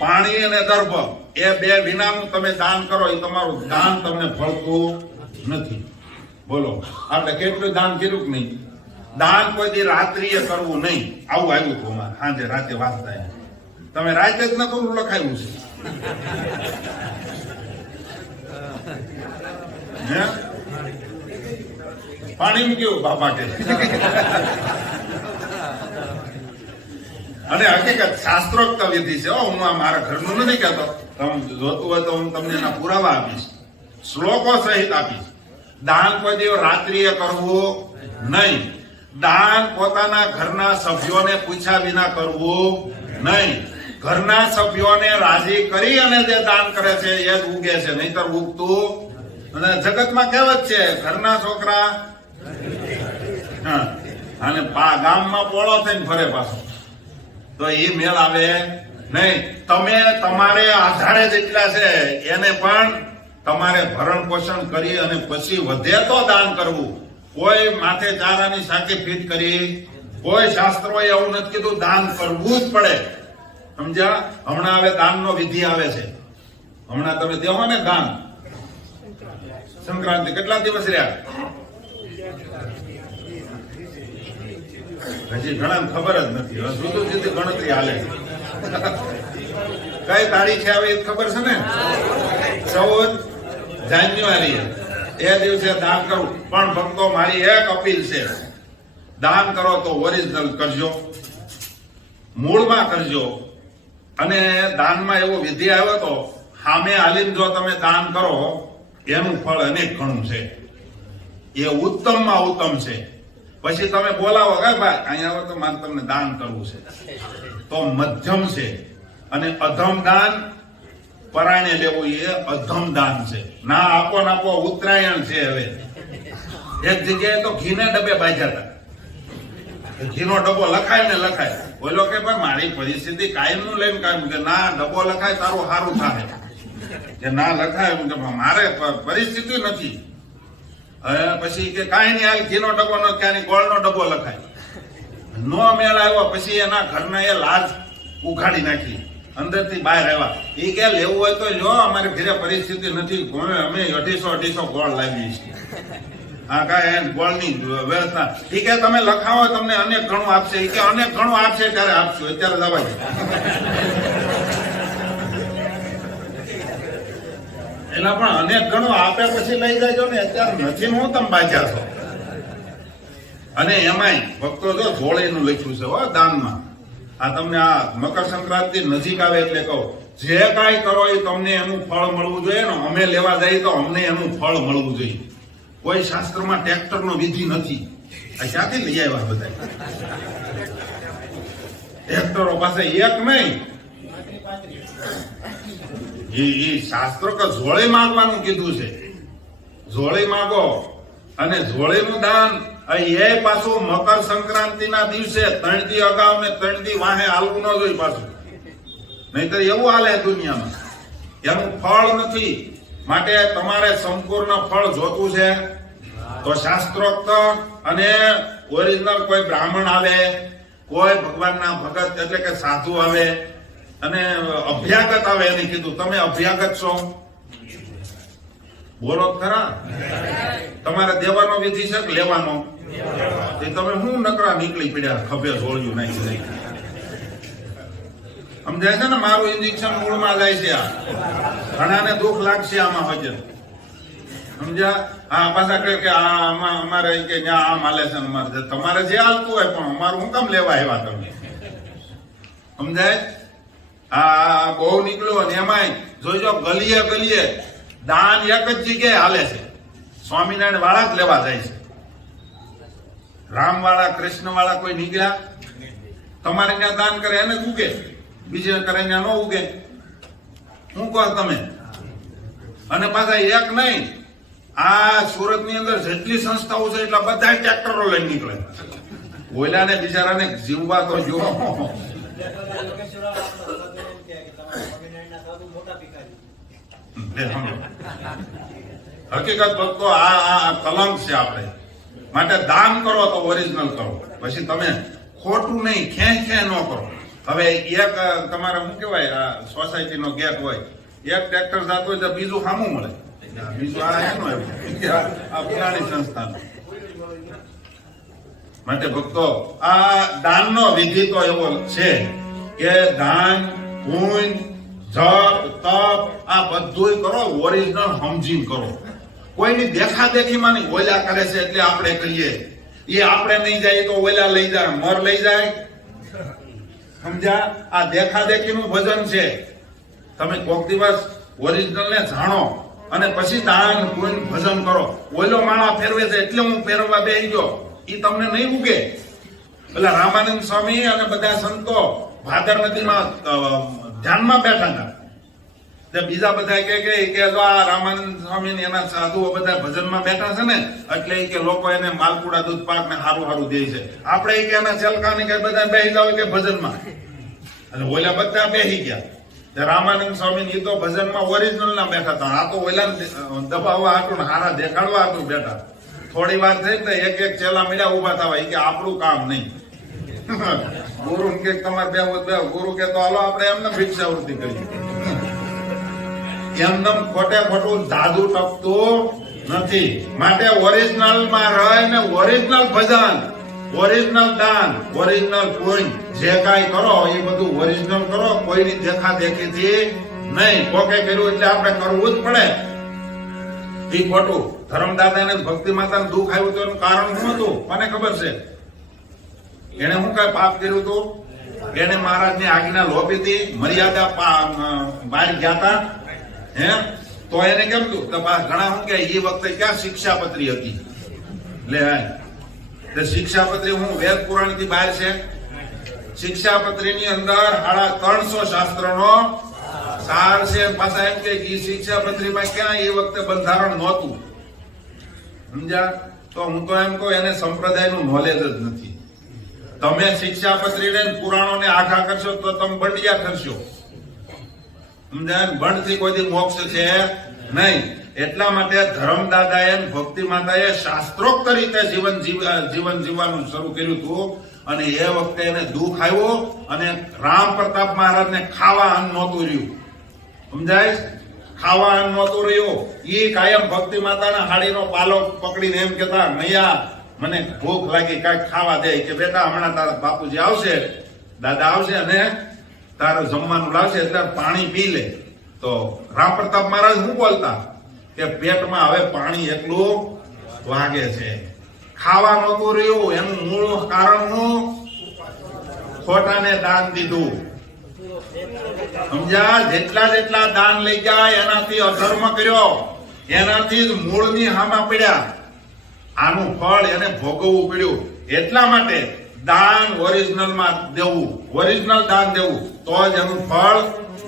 પાણી અને દર્ભ એ બે વિનાનું તમે દાન કરો, એ તમારું દાન તમને ફળતું નથી. બોલો આપણે કેટલું દાન કર્યું કે નહીં? દાન કોઈ દી રાત્રિએ કરવું નહીં, આવું આવ્યું હતું અમારે સાંજે રાતે વાંચતા. તમે રાતે જ ન કરવું લખાયું છે. પાણી મૂક્યું બાપા કે. અને હકીકત શાસ્ત્રોક્ત વિધિ છે. હું મારા ઘરનું નથી કહેતો, તમે જોતું હોય તો હું તમને એના પુરાવા આપીશ, શ્લોકો સહિત આપીશ. દાન કોઈ દિવસ રાત્રિએ કરવું નહીં. દાન પોતાના ઘરના સભ્યોને પૂછ્યા વિના કરવું નહીં. ઘરના સભ્યોને રાજી કરી અને જે દાન કરે છે એ જ ઉગે છે, નહીતર ઉગતું. અને જગતમાં કહેવત છે, ઘરના છોકરા અને ગામમાં પોળો થઈને ફરે પાછો, તો એ મેળ આવે નહીં. તમે તમારે આધારે જેટલા છે એને પણ તમારે ભરણ પોષણ કરી અને પછી વધે તો દાન કરવું. કોઈ માથે ચારાની સાકી ફીટ કરી, કોઈ શાસ્ત્રોએ એવું નથી કીધું, દાન કરવું જ પડે. સમજ્યા? હમણાં હવે દાનનો વિધિ આવે છે. હમણાં તમે દેવો ને દાન, સંક્રાંતિ કેટલા દિવસ રહ્યા? હજી ઘણા ખબર જ નથી. હવે જુદું જુદી ગણતરી હાલે. કઈ તારીખે આવે એ ખબર છે ને? 14 જાન્યુઆરી એ દિવસે દાન કરવું. પણ ભક્તો મારી એક અપીલ છે, દાન કરો તો ઓરિજિનલ કરજો, મૂળમાં કરજો. અને દાનમાં એવો વિધિ આવ્યો તો સામે હાલીને જો તમે દાન કરો એનું ફળ અનેક ઘણું છે. એ ઉત્તમમાં ઉત્તમ છે. પછી તમે બોલાવો કે ભાઈ અહીંયા આવો તો મારે તમને દાન કરવું છે, તો મધ્યમ છે. અને અધમ દાન પરાણે લેવું એ અધમ દાન છે. ના આપો નાપો ઉત્તરાયણ છે. હવે એક જગ્યાએ તો ઘીને ડબ્બે બાંધ્યા હતા. ઘીનો ડબ્બો લખાય ને લખાય. બોલો કે ભાઈ મારી પરિસ્થિતિ કાયમ નું લઈને કાયમ, કે ના ડબ્બો લખાય તારું સારું થાય, કે ના લખાય કે મારે પરિસ્થિતિ નથી. પછી કે કાંઈ નહીં, હાલ ઘીનો ડબ્બો ન ક્યાંની ગોળનો ડબ્બો લખાય. નો મેળ આવ્યો પછી એના ઘરના એ લાજ ઉઘાડી નાખી, અંદરથી બહાર આવ્યા. એ કે લેવું હોય તો લો, અમારી ઘરે પરિસ્થિતિ નથી, અમે 250 ગોળ લાવીએ છીએ. હા કાંઈ ગોળની વ્યવસ્થા. એ કે તમે લખાવો તમને અનેક ઘણું આપશે. એ કે અનેક ઘણું આપશે ત્યારે આપશું, અત્યારે દબાઈ. એટલે પણ અનેક ઘણું આપે પછી લઈ જાયજો ને, અત્યારે નથી હું તમે બાજ્યા છો. અને એમાંય ભક્તો જો જોળીનું લખ્યું છે હો દાનમાં. આ તમને આ મકર સંક્રાંતિ નજીક આવે એટલે કહો, જે કાંઈ કરો એ તમને એનું ફળ મળવું જોઈએ ને. અમે લેવા જઈએ તો અમને એનું ફળ મળવું જોઈએ. કોઈ શાસ્ત્રમાં ટ્રેક્ટરનો વિધિ નથી. આ ક્યાંથી લઈ આવ્યા બધા ટ્રેક્ટરો પાસે? એક નહીં, એ શાસ્ત્ર કે જોડે માંગવાનું કીધું છે. જોડે માંગો. અને જોડેનું દાન એ પાછું મકર સંક્રાંતિના દિવસે 3 દી અગાઉ ને 3 દી વાહે હાલવું ન જોઈએ પાછું, નહીતર એવું હાલે દુનિયામાં. એનું ફળ નથી. માટે તમારે સંપૂર્ણ ફળ જોતું છે તો શાસ્ત્રોક્ત અને ઓરિજિનલ કોઈ બ્રાહ્મણ આવે, કોઈ ભગવાનના ભગત એટલે કે સાધુ આવે અને અભ્યાગત આવે. એને કીધું તમે અભ્યાગત છો, બોલો ખરા. તમારે દેવાનો વિધિ છે કે લેવાનો? એ તમે હું નકરા નીકળી પડ્યા, ખભે જોડ્યું નાખી દઈ. સમજાય છે ને? મારું ઇન્જેક્શન મૂળમાં જાય છે. આ ઘણાને દુઃખ લાગશે આમાં વજન. સમજ્યા? હા પાછા કહે કે આમાં અમારે કે ત્યાં આમ હાલે છે, તમારે જે હાલતું હોય પણ અમારું હું કામ લેવા આવ્યા તમે? સમજાય? આ બહુ નીકળ્યો. અને એમાંય જોઈજો ગલીએ ગલીએ દાન એક જ જગ્યાએ હાલે છે. સ્વામિનારાયણ વાળા જ લેવા જાય છે. રામ વાળા કૃષ્ણ વાળા કોઈ નીકળ્યા? તમારે ત્યાં દાન કરે એને જ ઉગે, બીજે કરે ત્યાં ન ઉગે. શું કહો તમે? અને પાછા એક નહીં, આ સુરત ની અંદર જેટલી સંસ્થાઓ છે એટલા બધા ટ્રેક્ટરો લઈને નીકળે. ઓલાને બિચારાને જીવવા તો જો. હકીકત ભક્તો આ કલંક છે આપણે માટે. દાન કરો તો ઓરિજિનલ કરો, પછી તમે ખોટું નહીં ખેંચ ન કરો. હવે એક તમારે શું કહેવાય, આ સોસાયટી નો ગેટ હોય, એક ટ્રેક્ટર જતો હોય તો બીજું સામું મળે. બીજું આ એનું આ પુરાણી સંસ્થા માટે. ભક્તો આ દાનનો વિધિ તો એવો છે કે દાન, પુણ્ય, જપ, તપ આ બધું કરો ઓરિજિનલ સમજીને કરો. કોઈની દેખા દેખીમાં નહીં. ઓલા કરે છે એટલે આપણે કહીએ, એ આપણે નહીં જાય તો ઓલા લઈ જાય, મર લઈ જાય. સમજ્યા? આ દેખા દેખીનું ભજન છે. તમે કોક દિવસ ઓરિજિનલ ને જાણો અને પછી દાન પુણ્ય ભજન કરો. ઓલો માળા ફેરવે છે એટલે હું ફેરવવા બેસી ગયો, એ તમને નહીં ઉગે. પેલા રામાનંદ સ્વામી અને બધા સંતો ભાદર નદીમાં ધ્યાનમાં બેઠા હતા. તે બીજા બધા કે જો આ રામાનંદ સ્વામી ને એના સાધુઓ બધા ભજનમાં બેઠા છે ને એટલે ઈ કે લોકો એને માલપુડા દૂધ પાક ને હારું દે છે. આપણે ઈ કે એના ચલકા ને કે બધા બેહી જાવ કે ભજનમાં, અને ઓલા બધા બેહી ગયા. રામાનંદ સ્વામી ની તો ભજનમાં ઓરિજિનલ ના બેઠા હતા, આ તો ઓલા દબાવવા હતું ને હારા દેખાડવા હતું બેઠા. થોડી વાર થઈ ને એક ચેલા મળ્યા ઉભા થવા, કે આપણું કામ નહીં. ગુરુ કે તમારે બે ગુરુ કે તો હાલો આપણે એમને ભિક્ષાવૃત્તિ કરી. એમને ખોટે ખોટું જાદુ ટપતું નથી. માટે ઓરિજિનલ માં રહે ને ઓરિજિનલ ભજન, ઓરિજિનલ દાન, ઓરિજિનલ પુણ્ય જે કાંઈ કરો એ બધું ઓરિજિનલ કરો, કોઈની દેખા દેખીથી નહીં. કોકે કર્યું એટલે આપણે કરવું જ પડે. એ ખોટું. ધર્મદાદાને ભક્તિ માતાને દુઃખ આવ્યું તો એનું કારણ શું હતું મને ખબર છે. એને શું કઈ પાપ કર્યું હતું? એને મહારાજની આજ્ઞા લોપી હતી, મર્યાદા બહાર ગયા હતા. હે તો એને કેમ હતું? ઘણા શું કે એ વખતે ક્યાં શિક્ષાપત્રી હતી. લે શિક્ષાપત્રી હું વેદ પુરાણ થી બહાર છે. શિક્ષાપત્રી ની અંદર 350 શાસ્ત્રનો સાર છે. પાછા એમ કે શિક્ષાપત્રીમાં ક્યાં એ વખતે બંધારણ નહોતું. સમજ્યા? તો હું તો એમ કહું એને સંપ્રદાયનું નોલેજ જ નથી. તમે શિક્ષાપત્રીને પુરાણોને આખા કરશો તો તમે બંડિયા કરશો. સમજ્યા? બંડથી કોઈ મોક્ષ છે નહીં. એટલા માટે ધર્મદાદાએ ભક્તિ માતાએ શાસ્ત્રોક્ત રીતે જીવન જીવવાનું શરૂ કર્યું હતું. અને એ વખતે એને દુઃખ આવ્યું અને રામ પ્રતાપ મહારાજને ખાવા અન્ન નહોતું રહ્યું. સમજાય? ખાવા અન્ન નહોતું રહ્યું. એ કાયમ ભક્તિ માતાના હાડીનો પાલો પકડીને એમ કેતા, મૈયા મને ભૂખ લાગી, કાંઈક ખાવા દે. કે બેટા હમણાં તારા બાપુજી આવશે, દાદા આવશે અને તારું જમવાનું લાવશે એટલે પાણી પી લે. તો રામ પ્રતાપ મહારાજ શું બોલતા કે પેટમાં હવે પાણી એટલું વાગે છે. ખાવા નહોતું રહ્યું. એનું મૂળ કારણ શું? ખોટાને દાન દીધું. સમજ્યા? જેટલા દાન લઈ ગયા એનાથી અધર્મ કર્યો, એનાથી જ મૂળની હામા પડ્યા. આનું ફળ એને ભોગવવું પડ્યું. એટલા માટે દાન ઓરિજિનલ માં દેવું, ઓરિજિનલ દાન દેવું તો જ એનું ફળ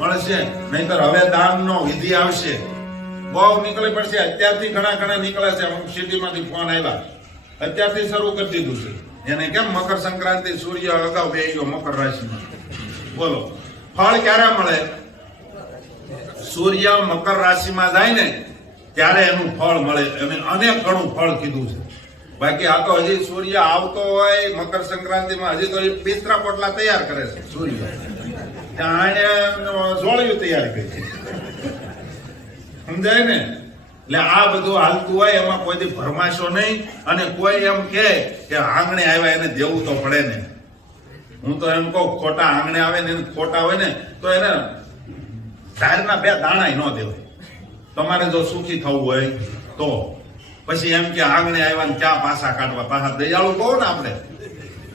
મળશે. નહીતર હવે દાન નો વિધિ આવશે. બહુ નીકળી પડશે. અત્યારથી ઘણા નીકળે છે. અમુક સિટીમાંથી ફોન આવ્યા, અત્યારથી શરૂ કરી દીધું છે. એને કેમ મકર સંક્રાંતિ સૂર્ય અગાઉ બેસી ગયો મકર રાશિમાં. બોલો ફળ ક્યારે મળે? સૂર્ય મકર રાશિમાં જાય ને ત્યારે એનું ફળ મળે. અને અનેક ઘણું ફળ કીધું છે. બાકી આ તો હજી સૂર્ય આવતો હોય મકર સંક્રાંતિમાં હજી તો પિત્રા પોટલા તૈયાર કરે છે સૂર્ય. ત્યાં જોળિયું તૈયાર કરી છે. સમજાય ને? એટલે આ બધું હાલતું હોય એમાં કોઈ ભરમાશો નહીં. અને કોઈ એમ કે આંગણે આવ્યા એને દેવું તો પડે ને. હું તો એમ કહું ખોટા આંગણે આવે ને ખોટા હોય ને તો એને ઝાડના 2 દાણા ન દેવાય. તમારે જો સુખી થવું હોય તો પછી એમ કે આંગણે આવ્યા ને ક્યાં પાસા કાઢવા. પાછા દયાળુ કહો ને આપણે.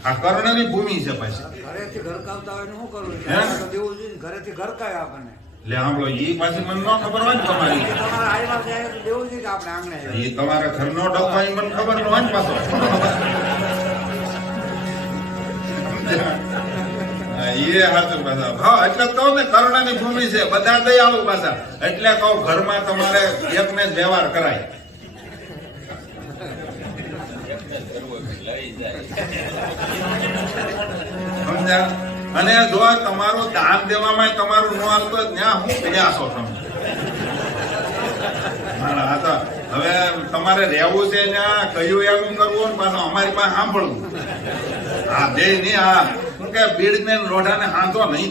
આ કર્ણની ભૂમિ છે. પાછી ઘરેથી ઘર કાવતા હોય શું કરવું? દેવું જોઈએ. ઘરેથી ઘર કાય આપણને એટલે સાંભળો, એ પાછી મને ન ખબર હોય ને તમારી. દેવું જોઈએ કે આપણે આંગણે એ તમારા ઘરનો ડખો એ મને ખબર ન હોય ને પાછો. એ હાથું પાછા. હા એટલે કહું ને કર્ણની ભૂમિ છે. બધા દયાળુ પાછા. એટલે કહું ઘરમાં તમારે એકને જ વ્યવહાર કરાય. સમજ્યા? અને જો તમારું દાન દેવામાં તમારું ન આવતો ત્યાં હું પ્રયાસો તમે. હવે તમારે રહેવું છે ત્યાં કયું એમ કરવું ને પાછું અમારી પાસે સાંભળવું. આ બે નહીં. આ શું કે ભીડ ને લોઢાને હાંધો નહીં